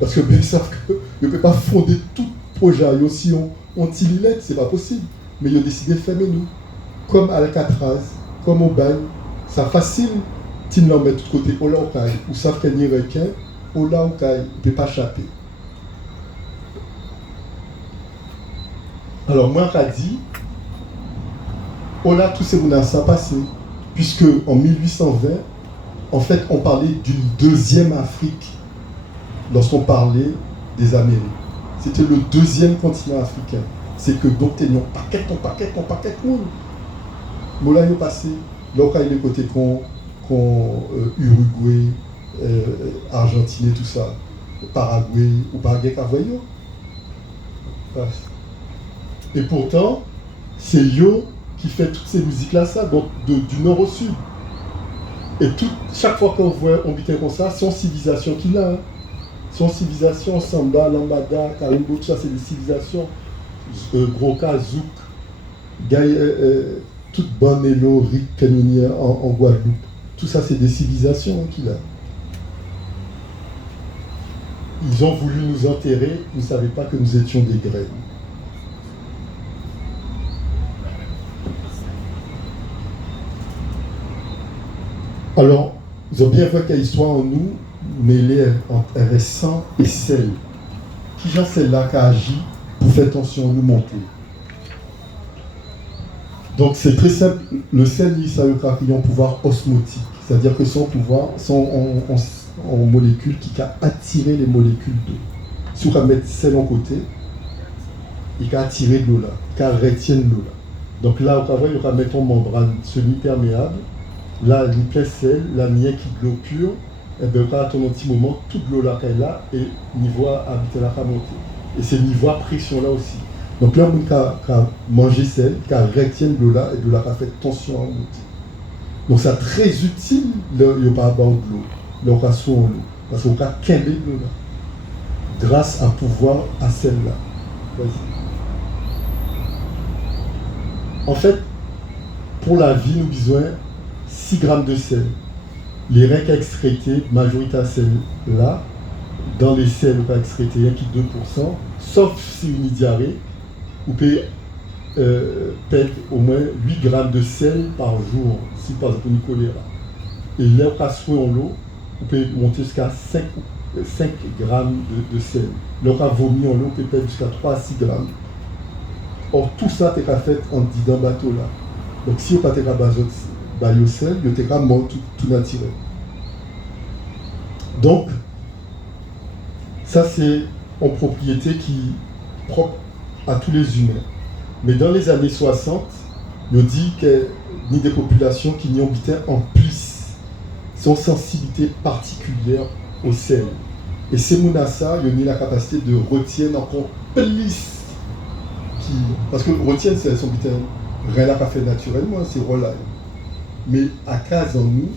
Parce que bien ils savent qu'ils ne peuvent pas fonder tout projet. Et aussi, on tililette, c'est pas possible. mais ils ont décidé de fermer nous. Comme Alcatraz, comme au bagne, ça facile, tu l'en mets de tout côté, au là où caille, ou savent qu'il y a un requin, au là où caille, il ne peut pas échapper. Alors moi, j'ai dit, oh là, tous ces menaces sont passées, puisque en 1820, en fait, on parlait d'une deuxième Afrique lorsqu'on parlait des Amériques. C'était le deuxième continent africain. C'est que donc, il y a un paquet de monde. Mais là, il est passé, là, il y a les côtés Uruguay, Argentine et tout ça, Paraguay, ou Paraguay Cavoyo. Et pourtant, c'est Yo qui fait toutes ces musiques-là, ça, donc du nord au sud. Et chaque fois qu'on voit un bitin comme ça, son civilisation qu'il a. Hein. Son civilisation, Samba, Lambada, Karimbo, tout ça, c'est des civilisations. Groka, Zouk, toute Banelo, Rick, Canonier en Guadeloupe. Tout ça, c'est des civilisations qu'il a. Ils ont voulu nous enterrer, ils ne savaient pas que nous étions des graines. Alors, ils ont bien vu qu'il y a histoire en nous, mêlée entre sang et sel. Qui genre celle-là qui a agi pour faire tension nous monter. Donc c'est très simple, le sel il a un pouvoir osmotique, c'est-à-dire que son pouvoir, en molécules qui a attiré les molécules d'eau. Si on va mettre sel en côté, il a attiré de l'eau là, il a retenu l'eau là. Donc là, au travail, il va mettre en membrane semi-perméable. Là, il plein sel, la mienne qui de l'eau pure, et bien, on va attendre un petit moment, toute l'eau là qu'elle a, et niveau habité là va monter. Et c'est niveau pression là aussi. Donc là, on a mangé sel, qui a retenu l'eau là, et de là, a fait tension à monter. Donc c'est très utile, il n'y a pas à boire de l'eau, là, on a soin en l'eau, parce qu'on a quimber de l'eau là, grâce à pouvoir à sel là. Vas-y. En fait, pour la vie, nous avons besoin 6 grammes de sel. Les reins qui excrétés, majorité à sel là, dans les sels qui excrétés, il y a qui 2%, sauf si une diarrhée, vous pouvez perdre au moins 8 grammes de sel par jour, si par exemple une choléra. Et là, on passe en l'eau, vous pouvez monter jusqu'à 5 grammes de sel. Là, on vomi en l'eau, vous pouvez perdre jusqu'à 3 à 6 grammes. Or, tout ça, c'est fait en disant bateau là. Donc, si vous n'avez pas de sel, vous n'avez pas mort tout naturel. Donc, ça, c'est une propriété qui est propre à tous les humains. Mais dans les années 60, on dit qu'il y a des populations qui n'y habitaient en plus, sont sensibilité particulière au sel. Et ces mounassa, ils ont la capacité de retenir encore plus. Parce que retiennent, c'est son bitin, rien là qu'a fait naturellement, c'est relais. Mais à cause en nous,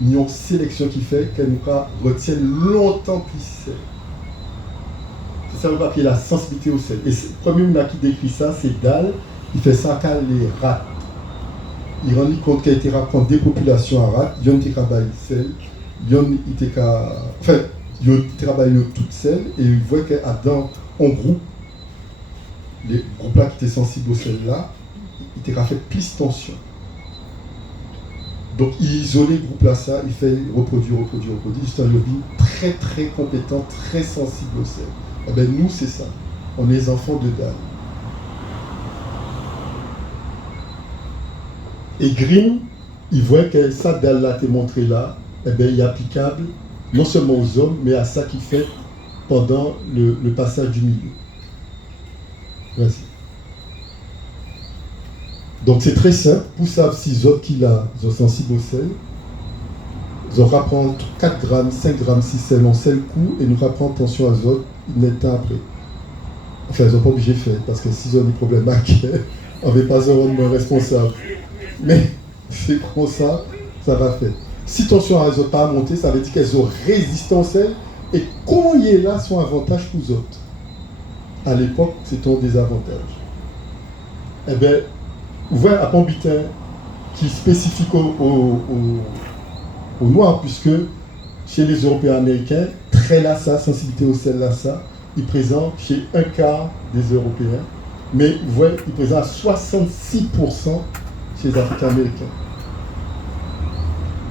il y a une sélection qui fait qu'elle nous retient longtemps plus sel. C'est ça le papier, la sensibilité au sel. Et le premier qui décrit ça, c'est Dahl, il fait ça quand les rats. Il rend compte qu'il a été raconté des populations à rats, il y a été travaillé sel, il y a été enfin, il y a travaillé toute sel, et il voit qu'Adam, en groupe, les groupes-là qui étaient sensibles au sel-là, ils étaient fait plus tension. Donc, il isole les groupes-là, ça, il fait reproduire. C'est un lobby très, très compétent, très sensible au sel. Eh bien, nous, c'est ça. On est les enfants de Dahl. Et Grimm, il voit que ça, Dahl-là, t'est montré là, eh bien, il est applicable non seulement aux hommes, mais à ça qu'il fait pendant le passage du milieu. Vas-y. Donc c'est très simple, pour savoir si les autres qui sont sensibles au sel, ils vont prendre 4 grammes, 5 grammes, 6 sel en sel coup, et nous rapprendre attention à eux autres, une temps après. Enfin, ils n'ont pas obligé de faire, parce que s'ils ont des problèmes à cœur, on ne va pas se rendre responsable. Mais c'est comme ça, ça va faire. Si tension à eux autres pas à monter, ça veut dire qu'elles ont résistance au sel, et quand il est là, son avantage pour les autres. À l'époque, c'est un désavantage. Eh bien, vous voyez un pombitin qui est spécifique aux Noirs, puisque chez les Européens américains, très là ça, sensibilité au sel là ça, il présente chez un quart des Européens, Mais vous voyez, il présente 66% chez les Africains-Américains.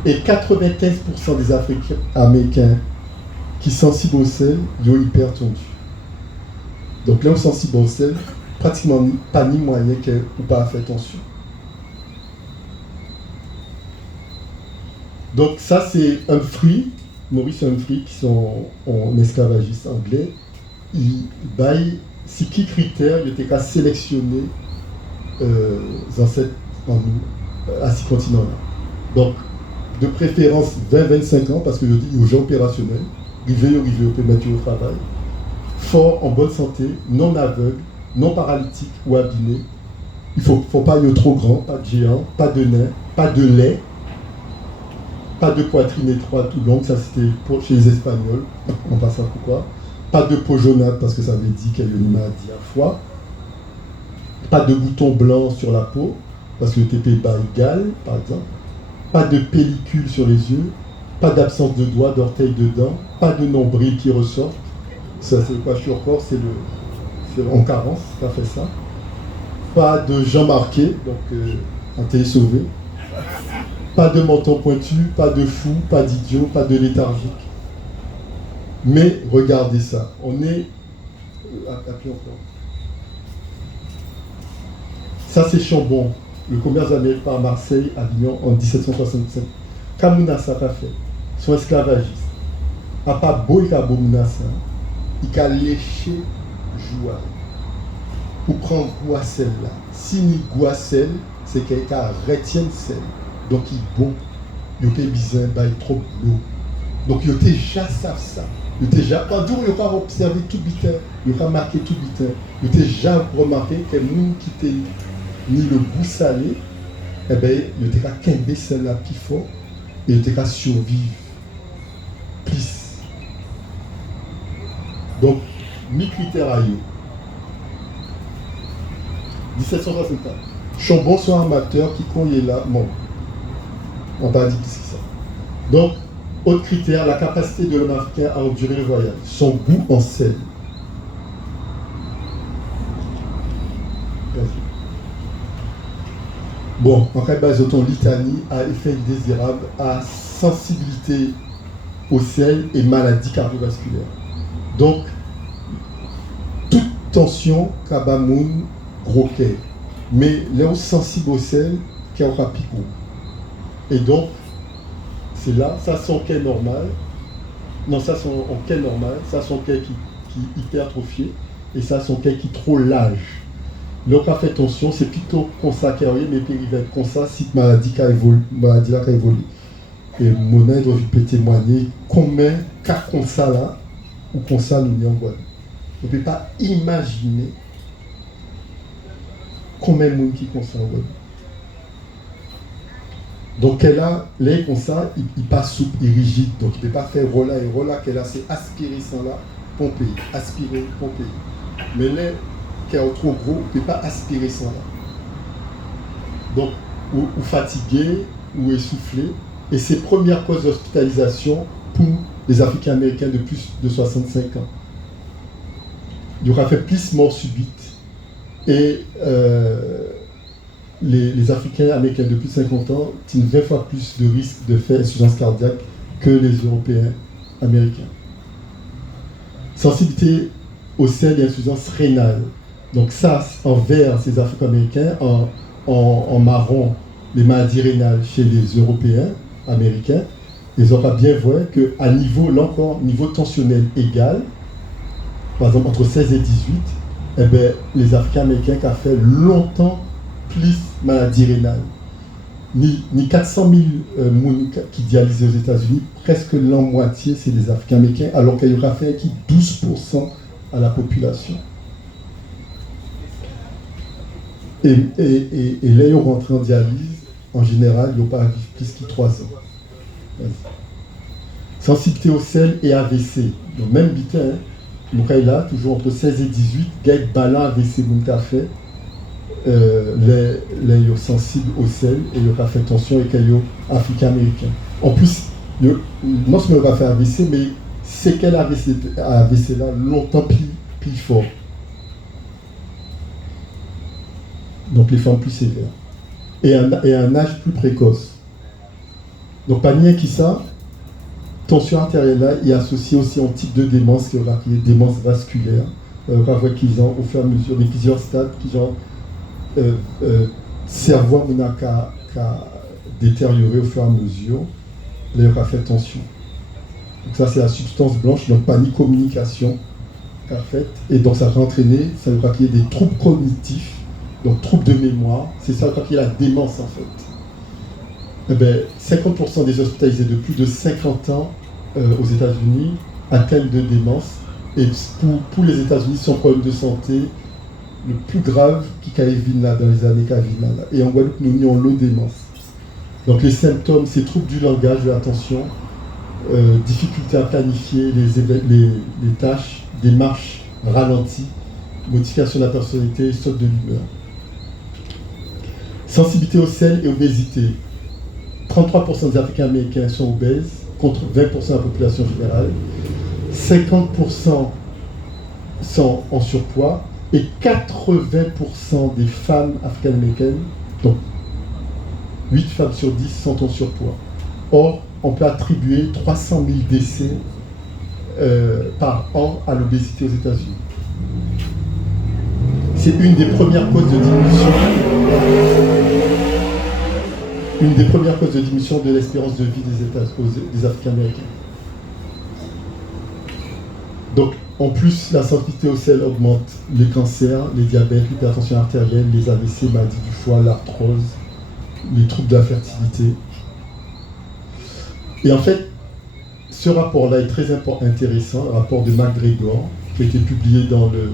Et 95% des Africains-Américains qui sont sensibles au sel, ils sont hyper tendus. Donc là, on sensible au sel, pratiquement pas ni moyen que ou pas faire attention. Donc ça, c'est Humphrey, Maurice Humphrey, qui sont en esclavagiste anglais. Il baille, c'est qui critères il était qu'à sélectionner ancêtres à ce continent-là. Donc, de préférence 20-25 ans, parce que je dis aux gens opérationnels, river au peut mettre au travail, fort, en bonne santé, non aveugle, non paralytique ou abîmé. Il ne faut pas être trop grand, pas de géant, pas de nain, pas de lait, pas de poitrine étroite ou longue, ça c'était chez les Espagnols, on passe à pourquoi. Pas de peau jaunâtre parce que ça veut dire qu'il y a une maladie à foie. Pas de boutons blancs sur la peau parce que le TP bat égal, par exemple. Pas de pellicule sur les yeux. Pas d'absence de doigts, d'orteils, de dents. Pas de nombril qui ressort. Ça c'est le coiffure corps, c'est en carence qu'a fait ça. Pas de jambes marquées, donc un télé sauvé. Pas de menton pointu, pas de fou, pas d'idiot, pas de léthargique. Mais regardez ça, on est... Ça c'est Chambon, le commerce américain à Marseille, Avignon en 1765. Kamouna ça a fait, son esclavagiste. A pas beau il a beau Mounassa, il a léché joie. Pour prendre Gouassel là. Si ni Gouassel, c'est quelqu'un retient sel. Donc il est bon, il est bizarre, il est trop bleu. Donc il était déjà ça. Il était déjà, quand il n'a pas observé tout bitin, il n'a pas marqué tout bitin, il était déjà remarqué que nous qui était ni le goût salé, eh bien, il était qu'à quimber celle-là plus fort, et il était qu'à survivre plus. Donc, mi critères à eux. 1764. Chambon sont amateurs qui connaissent là, bon, on va dire qu'est-ce que ça. Donc, autre critère, la capacité de l'homme africain à endurer le voyage, son goût en sel. Bon, en cas de litanie à effet indésirable, à sensibilité au sel et maladie cardiovasculaire. Donc, toute tension, kabamoun, gros quai. Mais là, sensible au sel, qui est au picot. Et donc, c'est là, ça son quai normal. Non, ça son quai normal, ça son quai qui hypertrophié, et ça son quai qui trop large. Donc, on fait attention, c'est plutôt comme ça qu'il y a, mais puis il va être comme ça si la maladie a évolué. Et mon aide doit peut témoigner combien cas comme ça là, ou comme ça nous n'y envoie. On ne peut pas imaginer combien de monde qui comme ça envoie. Donc elle a, là comme ça, il passe souple, il rigide, donc il ne peut pas faire rola et rola, qu'elle a, c'est aspirer sans là, pomper, aspirer, pomper. Mais là, qui est trop gros, ne peut pas aspirer sans là. Donc, ou fatigué, ou essoufflé, et c'est première cause d'hospitalisation pour les Africains-Américains de plus de 65 ans. Il y aura fait plus mort subite. Et les Africains-Américains de plus de 50 ans ont 20 fois plus de risque de faire insuffisance cardiaque que les Européens américains. Sensibilité au sel et insuffisance rénale. Donc ça, en vert, c'est les Africains-Américains, en marron, les maladies rénales chez les Européens américains. Ils auront bien vu qu'à niveau, là encore, niveau tensionnel égal, par exemple entre 16 et 18, eh bien, les Africains-Américains qui ont fait longtemps plus maladies rénales. Ni 400 000 personnes qui dialysent aux États-Unis, presque la moitié, c'est des Africains-Américains, alors qu'il y aura fait 12% à la population. Et là, ils rentrent en dialyse, en général, ils n'ont pas vécu plus que 3 ans. Vas-y. Sensibilité au sel et AVC. Donc, même bitin, nous là, toujours entre 16 et 18, gagne ballon AVC, vous avez fait. Les sensibles au sel et ils ont fait attention et qu'ils sont africains-américains. En plus, non seulement ils ont fait AVC, mais c'est quel AVC là longtemps plus fort. donc les formes plus sévères, et un âge plus précoce. Donc, pas rien qui ça, tension artérielle là est associée aussi à un type de démence qui est démence vasculaire. On va voir qu'ils ont, au fur et à mesure, des plusieurs stades, qui ont cerveau qu'à détériorer au fur et à mesure, là, il va faire tension. Donc, ça, c'est la substance blanche, donc pas ni communication qu'a fait, et donc ça va entraîner, ça va qu'il y ait des troubles cognitifs, donc troubles de mémoire, c'est ça qu'il y a la démence en fait. Eh bien, 50% des hospitalisés de plus de 50 ans aux États-Unis atteignent de démence. Et pour les États-Unis, c'est un problème de santé le plus grave qui a été là dans les années qui là. Et en Guadeloupe, nous avons le démence. Donc les symptômes, c'est troubles du langage, de l'attention, difficulté à planifier les tâches, démarches ralenties, modification de la personnalité, saute de l'humeur. Sensibilité au sel et obésité. 33% des Africains-Américains sont obèses, contre 20% de la population générale. 50% sont en surpoids et 80% des femmes africaines-américaines, donc 8 femmes sur 10 sont en surpoids. Or, on peut attribuer 300 000 décès par an à l'obésité aux États-Unis. C'est une des premières causes de diminution. Une des premières causes de diminution de l'espérance de vie des Africains-Américains. Donc, en plus, la sensibilité au sel augmente les cancers, les diabètes, l'hypertension artérielle, les AVC, maladies du foie, l'arthrose, les troubles de la fertilité. Et en fait, ce rapport-là est très intéressant, le rapport de McGregor, qui a été publié dans le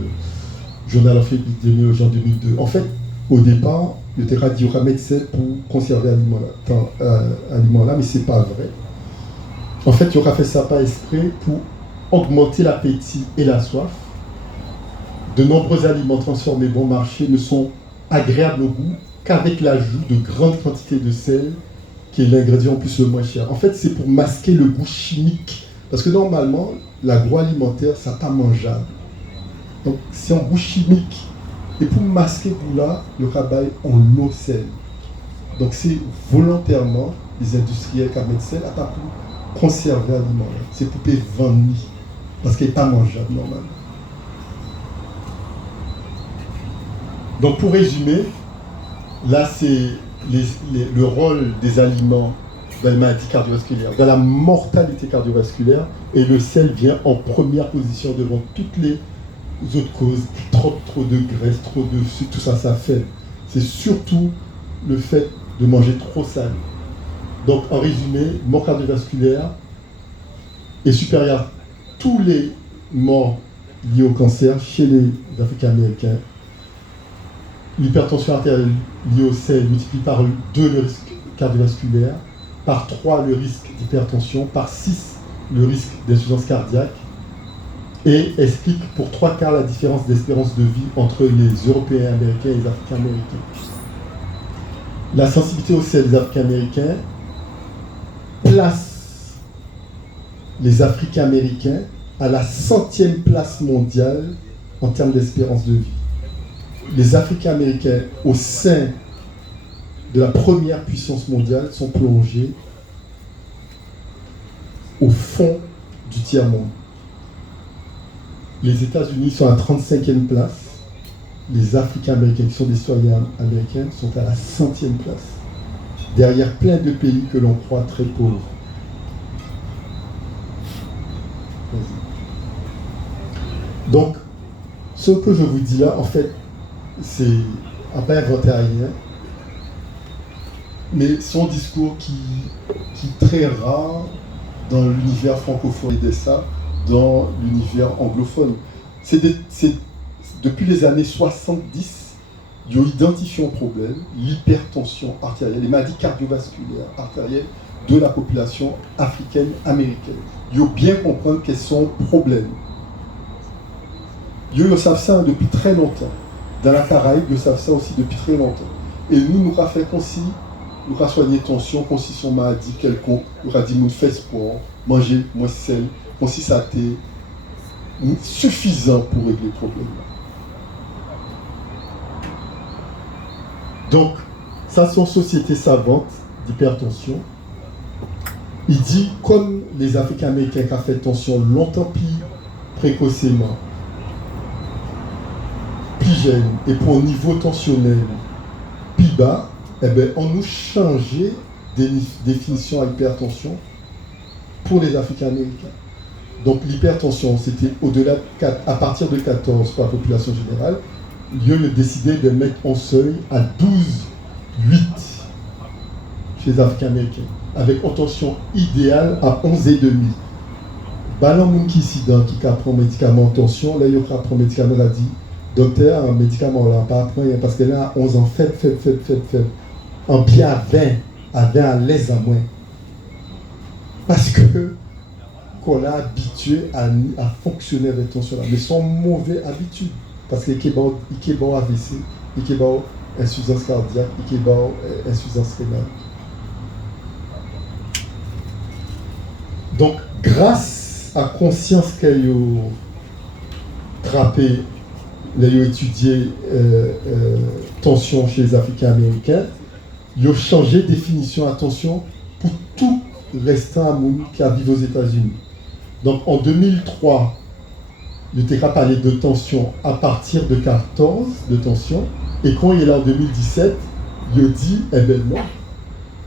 Journal of Epidemiology en 2002. En fait, au départ, il était radio médecin pour conserver l'aliment-là, mais c'est pas vrai. En fait, il aura fait ça pas exprès pour augmenter l'appétit et la soif. De nombreux aliments transformés bon marché ne sont agréables au goût qu'avec l'ajout de grandes quantités de sel, qui est l'ingrédient en plus le moins cher. En fait, c'est pour masquer le goût chimique. Parce que normalement, l'agroalimentaire, ça n'est pas mangeable. Donc, c'est un goût chimique. Et pour masquer ce goût-là, le rabat en eau sel. Donc, c'est volontairement les industriels qui mettent sel à pas pour conserver l'aliment. C'est pour vendre. Parce qu'il n'est pas mangeable normalement. Donc, pour résumer, là, c'est le rôle des aliments dans les maladies cardiovasculaires, dans la mortalité cardiovasculaire, et le sel vient en première position devant toutes les autres causes. Trop de graisse, trop de sucre, tout ça, ça fait. C'est surtout le fait de manger trop salé. Donc, en résumé, mort cardiovasculaire est supérieur à tous les morts liés au cancer chez les Africains-Américains. L'hypertension artérielle liée au sel multiplie par 2 le risque cardiovasculaire, par 3 le risque d'hypertension, par 6 le risque d'insuffisance cardiaque, et explique pour 3 quarts la différence d'espérance de vie entre les Européens américains et les Africains américains. La sensibilité au sel des Africains américains place les Africains américains à la 100e place mondiale en termes d'espérance de vie. Les Africains américains au sein de la première puissance mondiale sont plongés au fond du tiers-monde. Les États-Unis sont à la 35e place. Les Africains américains, qui sont des citoyens américains, sont à la 100e place. Derrière plein de pays que l'on croit très pauvres. Donc, ce que je vous dis là, en fait, c'est à pas inventer rien, mais son discours qui est très rare dans l'univers francophone et de ça, dans l'univers anglophone. Depuis les années 70, ils ont identifié un problème, l'hypertension artérielle, les maladies cardiovasculaires artérielles de la population africaine-américaine. Ils ont bien compris quels sont les problèmes. Ils savent ça depuis très longtemps. Dans la Caraïbe, ils savent ça aussi depuis très longtemps. Et nous avons fait comme si nous avons soigné tension, comme si son maladie quelconque, nous avons dit nous faisons sport, manger moins sel, comme si ça était suffisant pour régler le problème. Donc, ça, c'est une société savante d'hypertension. Il dit, comme les Africains-Américains qui ont fait tension longtemps, puis précocement, puis jeune, et pour un niveau tensionnel, puis bas, eh bien, on nous changeait des définitions à hypertension pour les Africains-Américains. Donc l'hypertension, c'était au-delà de 4, à partir de 14 pour la population générale. Dieu a décidé de mettre en seuil à 12,8 chez les Africains-Américains, avec une tension idéale à 11,5. Balan moun qui ici dans qui prend médicament en tension, là il prend médicament, il a dit docteur, un médicament là pas prendre parce que là 11 ans faible. En pied à 20 à l'aise à moins. Parce que qu'on a habitué à fonctionner avec tension là, mais sont mauvais habitudes. Parce qu'il y a bon AVC, il y a bon insuffisance cardiaque, il y a bon insuffisance rénale. Donc, grâce à la conscience qu'elle a trappé, elle a étudié tension chez les Africains-Américains, ils ont changé de définition à tension pour tout le restant qui vivent aux États-Unis. Donc, en 2003, il était parlé de tension à partir de 14 de tension, et quand il est là en 2017, il dit, eh bien non,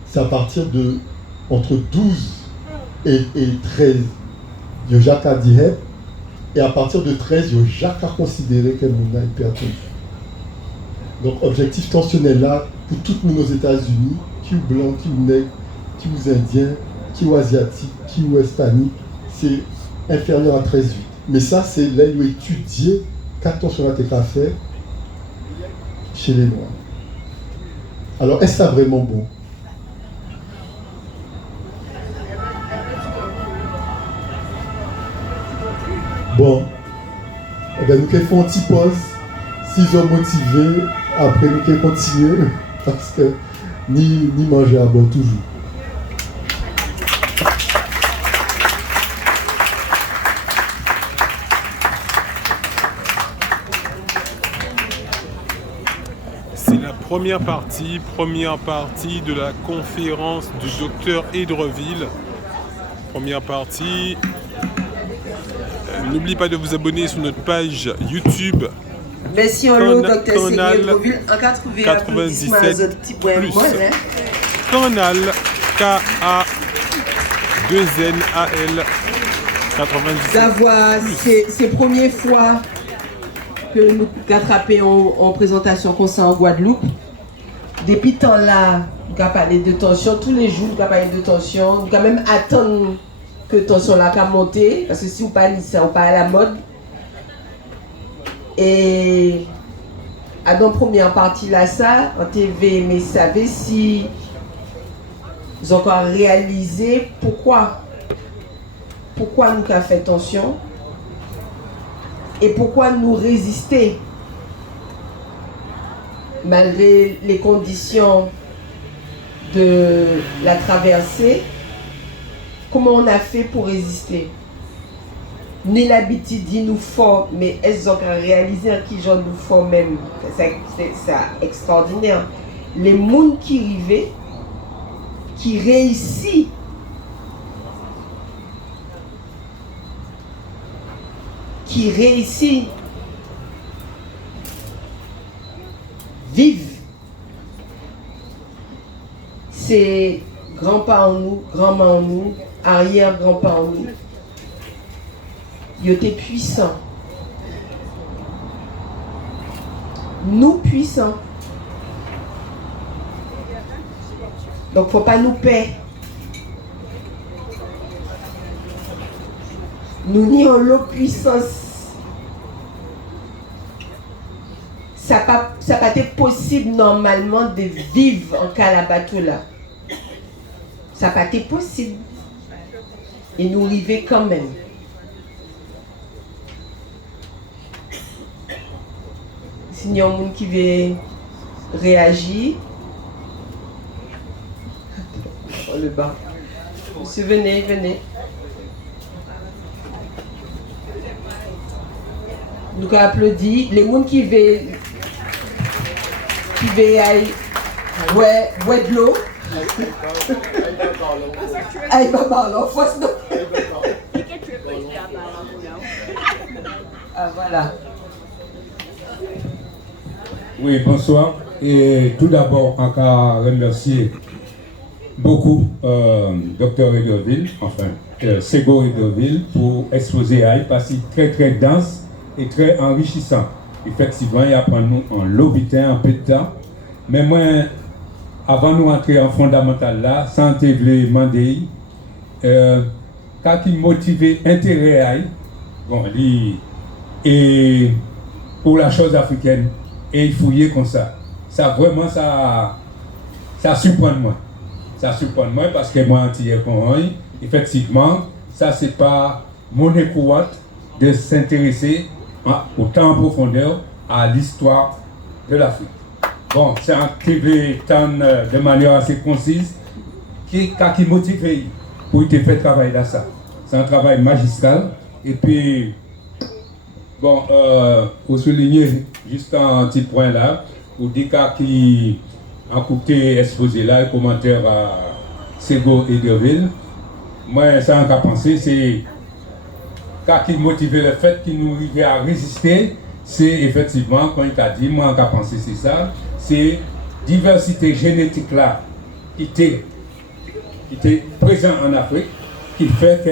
c'est à partir de entre 12 et 13, il y a Jacques a dit, et à partir de 13, il y a Jacques a considéré que nous avons hypertension. Donc, objectif tensionnel là, pour tout le monde aux États-Unis, qui ou blanc, qui ou nègre, qui ou indien, qui ou asiatique, qui ou hispanique, c'est inférieur à 13,8. Mais ça, c'est là où étudier qu'attention à tes cafés chez les Noirs. Alors, est-ce ça vraiment bon? Bon, eh bien, nous faisons une petite pause. Si sont motivés, après nous pouvons continuer parce que ni manger à bon toujours. Première partie de la conférence du docteur Edreville. Première partie. N'oubliez pas de vous abonner sur notre page YouTube. Merci à vous, docteur Edreville. En 97 plus. Canal K-A-2-N-A-L 97. D'avoir ces premières fois que nous attrapons en présentation comme ça en Guadeloupe. Depuis temps là, nous avons parlé de tension. Tous les jours, nous avons parlé de tension. Nous avons même attendre que la tension là a monté. Parce que si vous parlez ça, on parle à la mode. Et à la première partie là, ça, en TV, mais vous savez si vous avez encore réalisé pourquoi nous avons fait tension. Et pourquoi nous résister malgré les conditions de la traversée? Comment on a fait pour résister? Ni l'habitude dit nous fort, mais est-ce qu'on a réalisé qui genre nous fort même? C'est extraordinaire. Les mondes qui arrivaient, qui réussissent, vivent. C'est grands-parents nous, grands-mères nous, arrière-grands-parents nous. Ils étaient puissants. Nous puissants. Donc, faut pas nous perdre. Nous nions l'eau puissance. Ça n'a pas été possible normalement de vivre en Calabato là. Ça n'a pas été possible. Et nous arrivons quand même. S'il y a un monde qui veut réagir, oh, le bas. Monsieur, venez. Nous applaudissons les gens qui veulent Ouais, de l'eau. Aïe, maman, alors, faut se Ah, voilà. Oui, bonsoir. Et tout d'abord, on va remercier beaucoup Dr. Ederville, enfin, Sego Ederville, pour exposer à parce que très très dense et très enrichissant. Effectivement, il y a nous en l'hôpital, en peu de temps. Mais moi, avant de entrer en fondamental là, sans te demander, quand il motive intérêt, bon, et pour la chose africaine, et il fouillait comme ça. Ça vraiment, ça surprend moi. Ça surprend moi parce que moi, effectivement, ça c'est pas monnaie courante de s'intéresser autant en profondeur à l'histoire de l'Afrique. Bon, c'est un TV de manière assez concise qui motive pour te faire travailler dans ça. C'est un travail magistral. Et puis, bon, pour souligner juste un petit point là, pour dire qui a coupé exposé là, le commentaire à Sego Ederville, moi, ça en cas pensé, c'est qui motive le fait qu'il nous arrive à résister, c'est effectivement, quand il a dit, moi en cas pensé, c'est ça, c'est diversité génétique là qui était présent en Afrique, qui fait que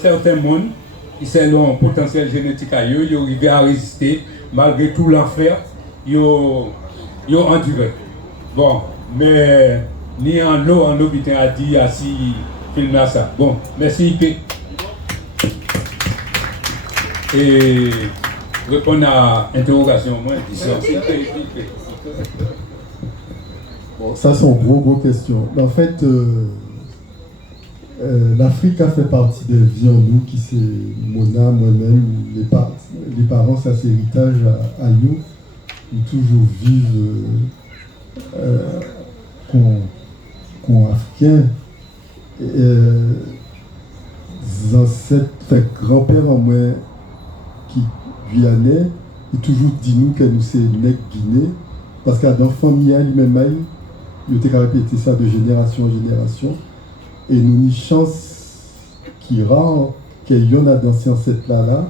certains mondes qui ont un potentiel génétique à eux, ils arrivent à résister malgré tout l'enfer, ils ont enduré. Bon, mais ni en l'eau, bitin a dit assis, film là ça. Bon, merci IP. Et répondre à l'interrogation au moins, Bon, ça c'est une grosse question. En fait, l'Afrique a fait partie des vies en nous, qui c'est Mona, moi-même, les parents, ça c'est héritage à nous. Nous toujours vivre qu'on africain. Ancêtres, fait grand-père en moi qui guyanais, il toujours dit nous que nous c'est nègres Guinée, parce qu'à dans la famille lui-même, il était répété ça de génération en génération. Et nous une chance qui rare qu'il y en a d'anciens ancêtres là,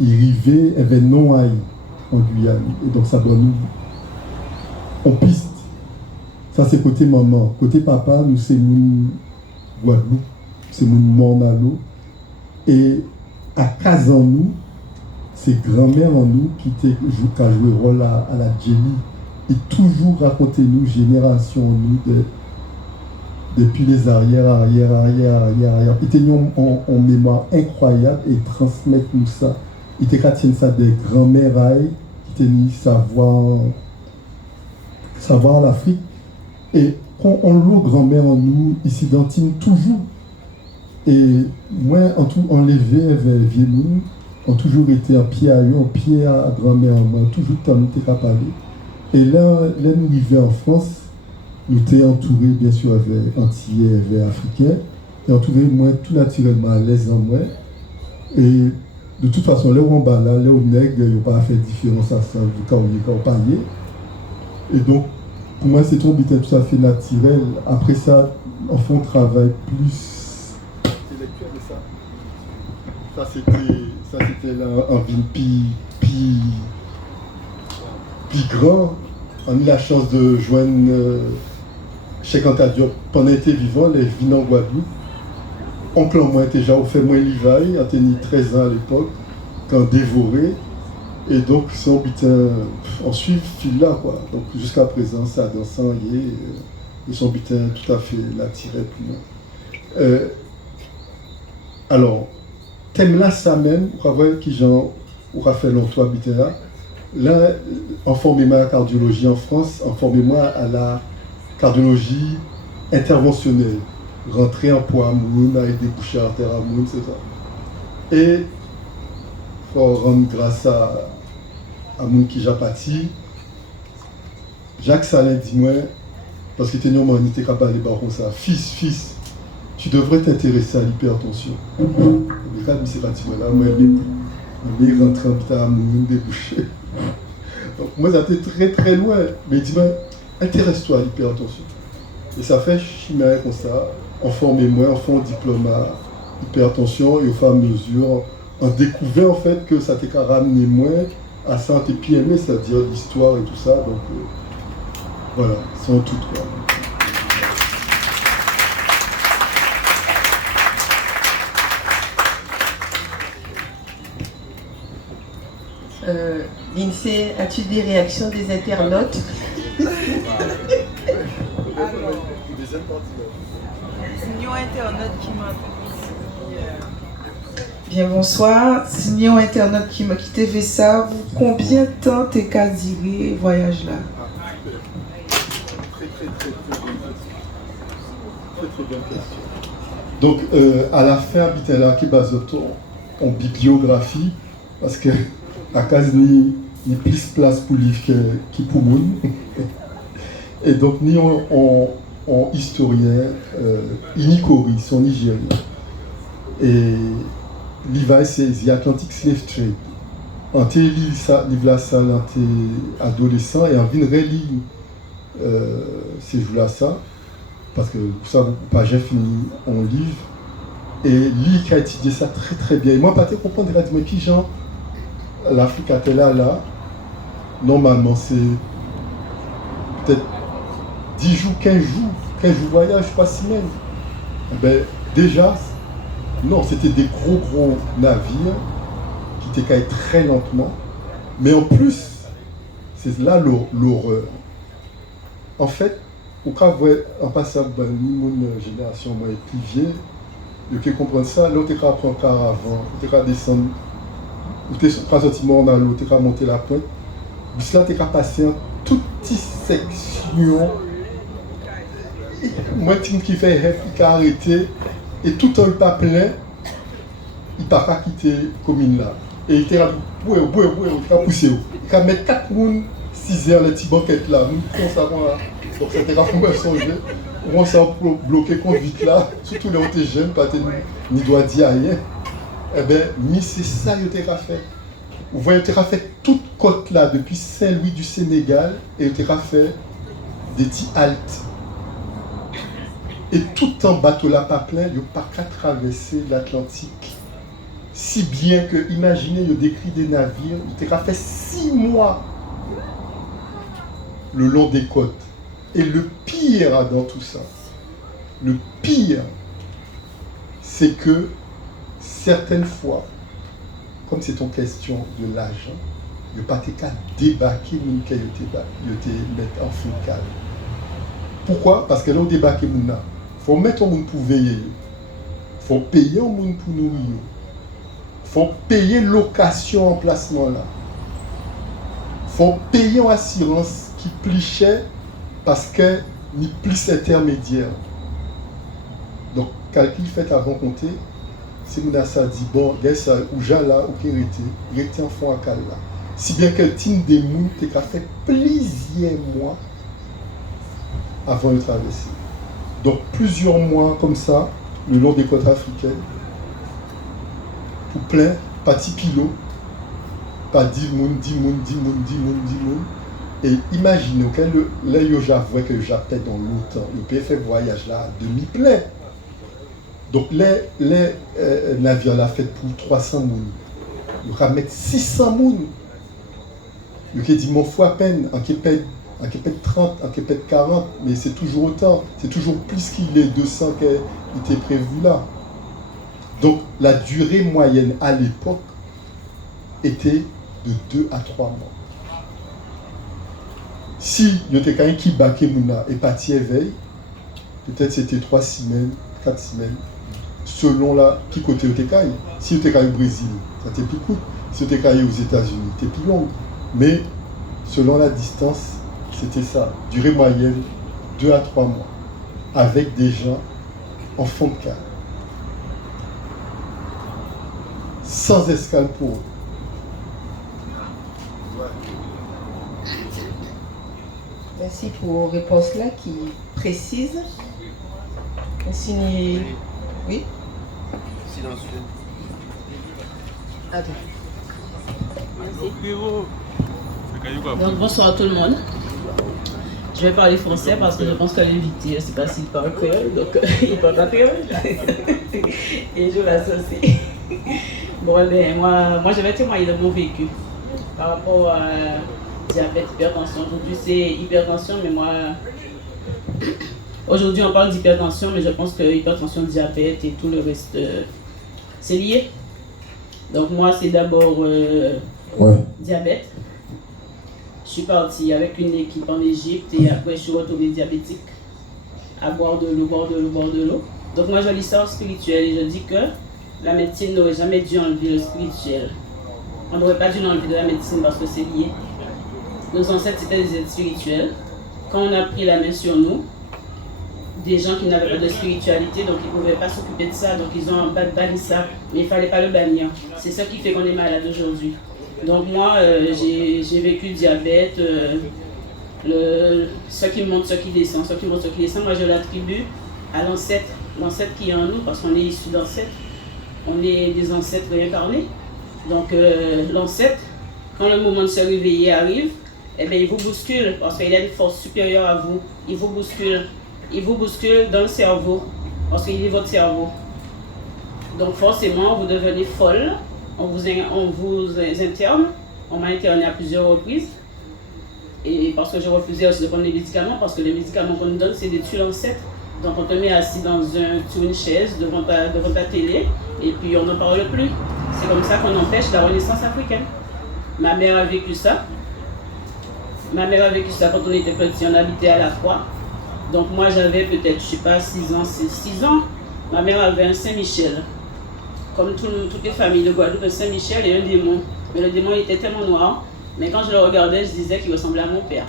ils arrivaient avec non aïe en Guyane. Et donc ça doit nous on piste. Ça c'est côté maman. Côté papa, nous c'est nous Guadeloupe, c'est nous Mornalo. Et à 15 ans nous, c'est grand-mère en nous qui a joué rôle à la Jelly. Et toujours raconter nous, génération en nous, depuis les arrière. Ils étaient en mémoire incroyable et transmettre nous ça. Ils étaient ça des grands-mères qui étaient savoir l'Afrique. Et quand on loue grand-mère en nous, ils s'identifient toujours. Et moi, en tout enlevé vers vieux monde, ont toujours été un pied à eux, un pied à grand-mère en moi, toujours tant nous t'es parler. Et là, nous arrivons en France, nous étions entourés bien sûr avec Antillais, avec Africains, et entourés moi tout naturellement à l'aise en moi. Et de toute façon, là où on bat là, où nègre, il n'y a pas fait de différence à ça, du cas où il y a palier. Et donc, pour moi, c'est tout à fait naturel. Après ça, on fait un travail plus intellectuel de ça. Ça, c'était là, en ville plus grand. On a eu la chance de joindre Cheikh Anta Diop pendant l'été vivant, les vignes en Guadeloupe. Oncle en moi était déjà fait moins l'Ivaille, a tenu 13 ans à l'époque, quand dévoré. Et donc, c'est un butin, on suit fil là, quoi. Donc, jusqu'à présent, ça dans sang et son butin tout à fait naturel pour moi. Alors, thème là, ça même, on va voir qui j'en aura fait longtemps butin là. Là, informez-moi à la cardiologie en France, informez-moi à la cardiologie interventionnelle. Rentrer en poids à Moun, avec des bouchées artères à Moun, c'est ça. Et il faut rendre grâce à Moun qui japati. Jacques Salin dit-moi, parce que t'es on était capable de parler comme ça, fils, tu devrais t'intéresser à l'hypertension. Le cas de M. Fatima, là, moi, il est rentré en à Moun, débouché. Donc moi, ça était très très loin. Mais dis-moi, intéresse-toi à l'hypertension. Et ça fait chimère comme ça, enfant mémoire, enfant diplôme à hypertension, et au fur et à mesure, on découvert en fait que ça t'a ramené moins à santé PME, c'est-à-dire l'histoire et tout ça. Donc voilà, c'est en tout quoi. L'INSEE, as-tu des réactions des internautes? C'est Signon Internaute qui m'a Bien bonsoir, Signon Internaute qui m'a quitté fait ça. Combien de temps t'es qu'à dire voyage là? Très bonne question. Donc à la fin, habiter là qui base en bibliographie, parce que la case ni plus place pour livre qui pour moi. Et donc ni en historien, Inikori, son Nigérien. Et l'IVA c'est The Atlantic Slave Trade. En té livre ça en té adolescent et en vin relire ces jours-là ça parce que ça pas j'ai fini en livre et lui qui a étudié ça très très bien. Et moi pas te comprendre mais qui genre l'Afrique a là normalement c'est peut-être 10 jours, 15 jours voyage, 3 semaines. Eh ben, déjà, non, c'était des gros navires qui étaient très lentement. Mais en plus, c'est là l'horreur. En fait, au cas où en passant une génération moins plus vieille, il faut comprendre ça, là, on peut prendre un caravane, on peut descendre, on peut prendre un sentiment dans l'eau, on peut monter la pointe. Puis là, on peut passer en toute petite section. Moi, qui fait rêve, il a arrêté et tout le pas plein, il n'a pas quitté la commune là. Et il était là, il a poussé. Il a mis 4 personnes, 6 heures, les petites banquettes là. Nous, on s'en va. Donc, c'était là pour me songer. On s'en bloqué contre vite là, surtout les autres jeunes, pas ni doit dire rien. Eh bien, c'est ça qu'il a fait. Vous voyez, il a fait toute côte là, depuis Saint-Louis du Sénégal, et il a fait des petits haltes. Et tout en bateau là pas plein, il n'y a pas qu'à traverser l'Atlantique. Si bien que, imaginez, il y a décrit des navires, il a fait 6 mois le long des côtes. Et le pire dans tout ça, le pire, c'est que certaines fois, comme c'est une question de l'argent, il n'y a pas qu'à débarquer les gens qui mettent en focal. Pourquoi? Parce que là, on débarque les gens. Il faut mettre un monde pour veiller. Il faut payer un monde pour nourrir. Il faut payer location en placement là. Il faut payer en assurance qui plus cher parce que ni plus intermédiaire. Donc, calcul fait avant compter, si vous avez dit, bon, ça, ou j'ai là, ou qui était en fond à cal là. Si bien que le team des mouns qui a fait plusieurs mois avant de traverser. Donc, plusieurs mois comme ça, le long des côtes africaines, pour plein, pas de pilote, pas 10 moun. Et imaginez que là, j'avoue que j'appelle dans l'automne, le PF fait voyage là à demi-plein. Donc, les navires là fait pour 300 moun. Il va mettre 600 moun. Il dit, mon faut à peine, en qu'il paie 30, en qu'il paie 40, mais c'est toujours autant. C'est toujours plus qu'il est 200 qui était prévu là. Donc, la durée moyenne à l'époque était de 2 à 3 mois. Si il y a quelqu'un qui baquait Mouna et parti éveil, peut-être c'était 3 semaines, 4 semaines, selon là, qui côté était caille. Si tu étais au Brésil, ça t'est plus court. Si tu étais aux États-Unis, c'était plus long. Mais selon la distance, c'était ça. Durée moyenne, 2 à 3 mois. Avec des gens en fond de cale. Sans escale pour eux. Merci pour vos réponses là qui précisent. Merci. Oui. Silence. Attends. Donc, bonsoir à tout le monde. Je vais parler français parce que je pense que l'invité, c'est pas s'il parle créole, donc il parle pas créole. Et je l'associe. Bon, ben, moi, je vais témoigner de mon vécu par rapport à diabète, hypertension. Aujourd'hui, c'est hypertension, mais moi, aujourd'hui, on parle d'hypertension, mais je pense que hypertension, diabète et tout le reste, c'est lié. Donc, moi, c'est d'abord diabète. Je suis partie avec une équipe en Égypte et après je suis retournée diabétique à boire de l'eau. Donc moi j'ai l'histoire spirituelle et je dis que la médecine n'aurait jamais dû enlever le spirituel. On n'aurait pas dû l'enlever de la médecine parce que c'est lié. Nos ancêtres étaient des êtres spirituels. Quand on a pris la main sur nous, des gens qui n'avaient pas de spiritualité, donc ils ne pouvaient pas s'occuper de ça, donc ils ont banni ça, mais il ne fallait pas le bannir. C'est ça qui fait qu'on est malade aujourd'hui. Donc moi, j'ai vécu le diabète, ce qui monte, ce qui descend, moi je l'attribue à l'ancêtre qui est en nous, parce qu'on est issus d'ancêtres, on est des ancêtres réincarnés. Donc l'ancêtre, quand le moment de se réveiller arrive, eh bien, il vous bouscule, parce qu'il a une force supérieure à vous, il vous bouscule dans le cerveau, parce qu'il est votre cerveau. Donc forcément, vous devenez folle. On vous interne, on m'a interné à plusieurs reprises. Et parce que je refusais aussi de prendre les médicaments, parce que les médicaments qu'on nous donne, c'est des tuiles l'ancêtre. Donc on te met assis sur une chaise devant ta télé, et puis on n'en parle plus. C'est comme ça qu'on empêche la renaissance africaine. Ma mère a vécu ça. Quand on était petit, on habitait à la Croix. Donc moi j'avais peut-être, je sais pas, 6 ans. Ma mère avait un Saint-Michel. Comme toutes les familles de Guadeloupe, Saint-Michel et un démon. Mais le démon était tellement noir, mais quand je le regardais, je disais qu'il ressemblait à mon père.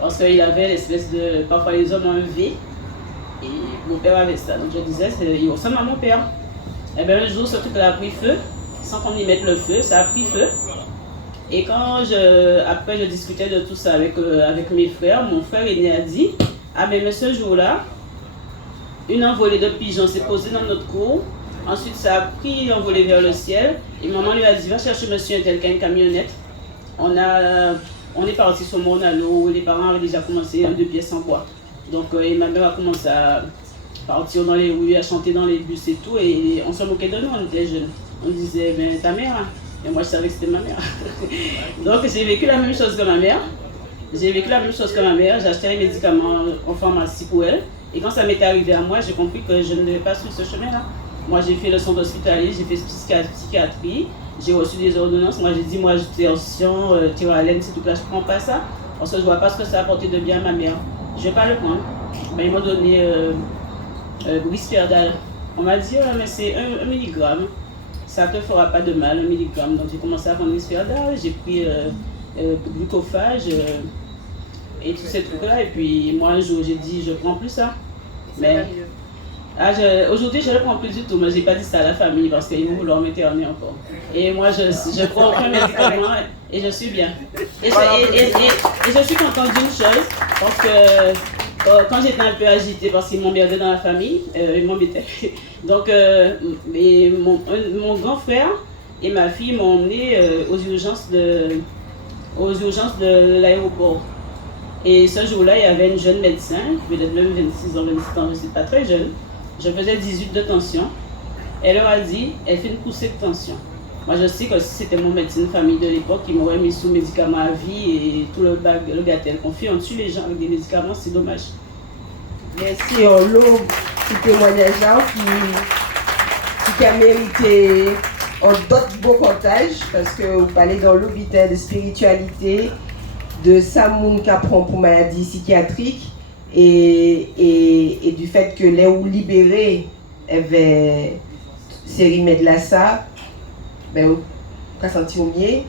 Parce qu'il avait l'espèce de... Parfois les hommes ont un V, et mon père avait ça. Donc je disais, il ressemble à mon père. Et bien un jour, ce truc a pris feu, sans qu'on y mette le feu, ça a pris feu. Et après je discutais de tout ça avec mes frères, mon frère aîné a dit, ah mais ce jour-là, une envolée de pigeons s'est posée dans notre cour. Ensuite, ça a pris envolé vers le ciel. Et maman lui a dit, va chercher monsieur un tel qui a une camionnette. On est parti sur Mornalo, les parents avaient déjà commencé 2 pièces en bois. Donc, et ma mère a commencé à partir dans les rues, à chanter dans les bus et tout. Et on se moquait de nous, on était jeunes. On disait, ben ta mère, hein. Et moi je savais que c'était ma mère. Donc j'ai vécu la même chose que ma mère. J'ai acheté les médicaments en pharmacie pour elle. Et quand ça m'était arrivé à moi, j'ai compris que je ne devais pas suivre ce chemin-là. Moi, j'ai fait le centre hospitalier, j'ai fait psychiatrie, j'ai reçu des ordonnances. Moi, j'ai dit, moi, tension, thyroïde, c'est tout là, je ne prends pas ça. Parce que je ne vois pas ce que ça a apporté de bien à ma mère. Je ne vais pas le prendre. Ben, ils m'ont donné Risperdal. On m'a dit, mais c'est 1 milligramme. Ça ne te fera pas de mal, 1 milligramme. Donc, j'ai commencé à prendre Risperdal, j'ai pris glucophage et tous ces trucs-là. Et puis, moi, un jour, j'ai dit, je ne prends plus ça. Mais aujourd'hui, je ne le prends plus du tout, mais je n'ai pas dit ça à la famille parce qu'ils vont vouloir m'interner encore. Et moi, je ne prends aucun médicament et je suis bien. Et je suis contente d'une chose, parce que quand j'étais un peu agitée, parce qu'ils m'emmerdaient dans la famille, ils m'embêtaient. Donc, mon grand frère et ma fille m'ont emmené aux urgences de l'aéroport. Et ce jour-là, il y avait une jeune médecin, peut-être même 26 ans, 27 ans, je ne suis pas très jeune. Je faisais 18 de tension. Elle leur a dit, elle fait une poussée de tension. Moi, je sais que si c'était mon médecin de famille de l'époque, il m'aurait mis sous médicaments à vie et tout le gâtel qu'on fait. On tue les gens avec des médicaments, c'est dommage. Merci, on l'ouvre ce témoignage qui a mérité d'autres beaux comptages, parce que vous parlez dans l'hôpital de spiritualité, de Samoun qui apprend pour maladie psychiatrique et du fait que les ou libérés avaient ces remèdes là ça, ben on a senti au mieux,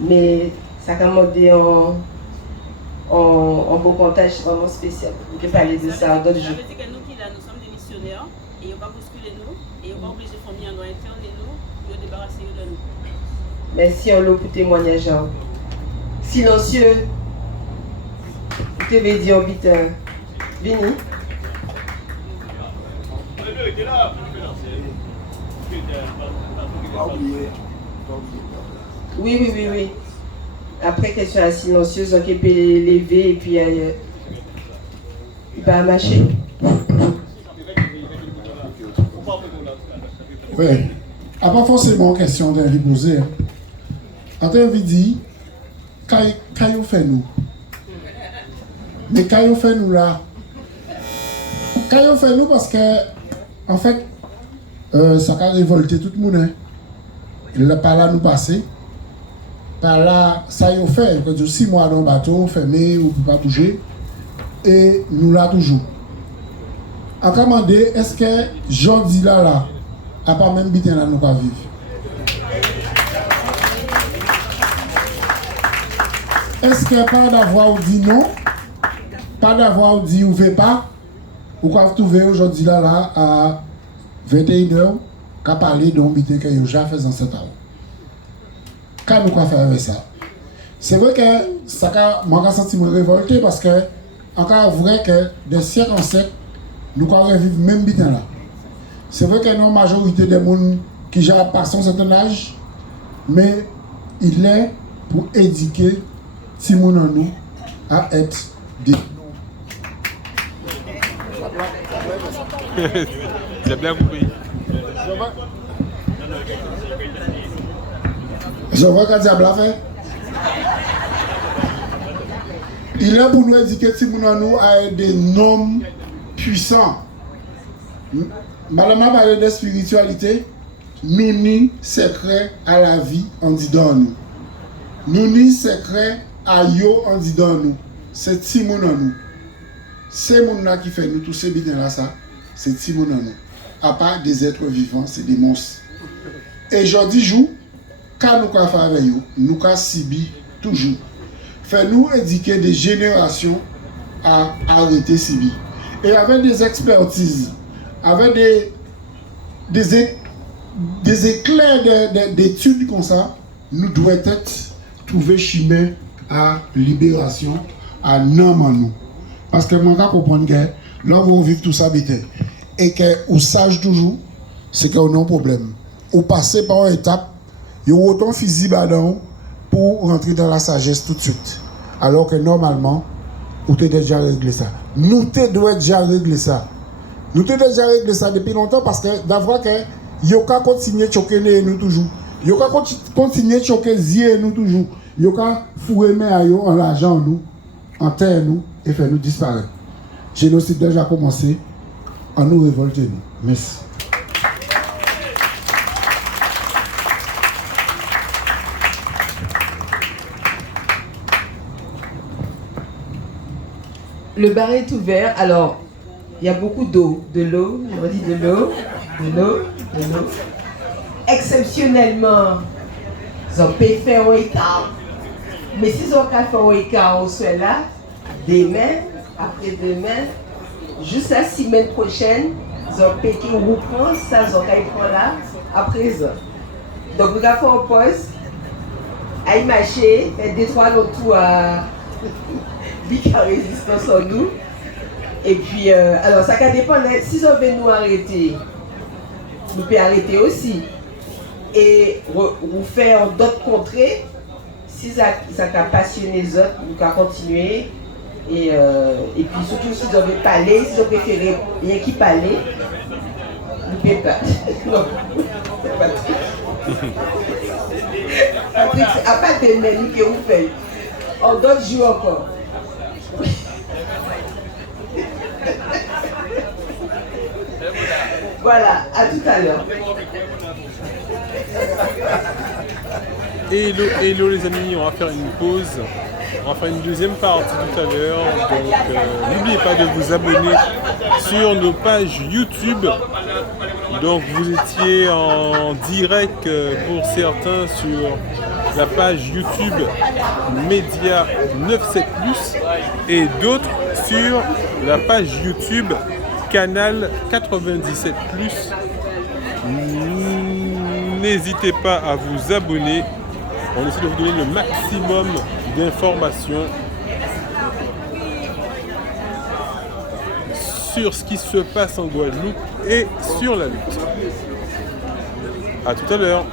mais ça a commandé en beau comptage vraiment spécial. On peut parler de ça d'autres jours. Ça veut dire que nous qui là, nous sommes des missionnaires et on va bousculer nous et on va obliger les familles à nous interner nous pour nous débarrasser de nous. Merci en l'eau pour témoignage. Silencieux. Vous devez dire vite. Vini. Oui. Après, question à silencieuse, donc il peut lever et puis Il va marcher. Oui. A pas forcément question de reposer. En tant que dit, quand vous fait nous. Mais quand vous fait nous là, quand vous fait nous parce que, en fait, ça a révolté tout le monde. Hein. Il n'a pas là nous passer. Par là, ça y a fait. Quand 6 mois dans le bateau, fermé, on ne peut pas bouger. Et nous là toujours. En commandé, est-ce que Jordi là, à part même biten là, nous pas vivre? Est-ce que pas d'avoir dit non, pas d'avoir dit ou veut pas, ou quoi vous trouvez aujourd'hui là à 21h, qu'à parler d'un biten que vous déjà fait dans cette heure? Qu'est-ce qu'on va faire avec ça? C'est vrai que ça m'a senti me révolter parce que, encore vrai que de siècle en siècle, nous allons revivre même biten là. C'est vrai qu'il y a une majorité des gens qui déjà passent un certain âge, mais il est pour éduquer si nous nous à être des. J'ai bien compris. Je vois qu'un diable a fait. Il est pour nous éduquer si nous nous à être des noms puissants. Madame a parlé de spiritualité. Nous ni secret à la vie, on dit dans nous. Nous ni secret à yo, on dit dans nous. C'est Timon en nous. C'est mon là qui fait nous tous ces bidons là, ça. C'est Timon en nous. À part des êtres vivants, c'est des monstres. Et je dis, jour, quand nous avons fait avec eux, nous avons subi toujours. Fait-nous éduquer des générations à arrêter Sibi. Et avec des expertises, avec des éclairs d'études comme ça, nous devons être trouver chemin à libération, à nom en nous. Parce que moi, je comprends que là, on vit tout ça vite. Et que vous savez toujours, c'est qu'on a un problème. Vous passez par une étape, il y a autant physique pour rentrer dans la sagesse tout de suite. Alors que normalement, vous avez déjà réglé ça. Nous devons déjà régler ça. Nous devons déjà régler ça depuis longtemps parce que d'avoir que Yoka continue de choquer nous toujours. Yoka continue de choquer nous toujours. Yoka fourrer en l'argent nous, en terre nous et faire nous disparaître. Génocide déjà commencé, en nous révolter nous. Merci. Le bar est ouvert, alors il y a beaucoup d'eau, de l'eau. Exceptionnellement, ils ont pu faire un écart. Mais si ils ont fait un écart au soit là, demain, après-demain, juste la semaine prochaine, ils ont pu reprendre ça, ils ont pu là, à présent. Donc, vous avez fait une pause, à y marcher, faire des trois autour à big résistance en nous. Et puis, alors, ça dépend, si on veut nous arrêter, nous pouvons arrêter aussi. Et vous faire d'autres contrées, si ça a passionné les autres, nous pouvons continuer. Et puis, surtout si vous avez parlé, si vous préférez rien qui parler, nous ne pouvons pas. Non, c'est pas tout. À part de nous que vous faites, en d'autres jours encore. Voilà, à tout à l'heure. Hello les amis, on va faire une pause. On va faire une deuxième partie tout à l'heure. Donc n'oubliez pas de vous abonner sur nos pages YouTube. Donc vous étiez en direct pour certains sur la page YouTube Média 97+ et d'autres sur la page YouTube Canal 97+. N'hésitez pas à vous abonner. On essaie de vous donner le maximum d'informations sur ce qui se passe en Guadeloupe et sur la lutte. À tout à l'heure.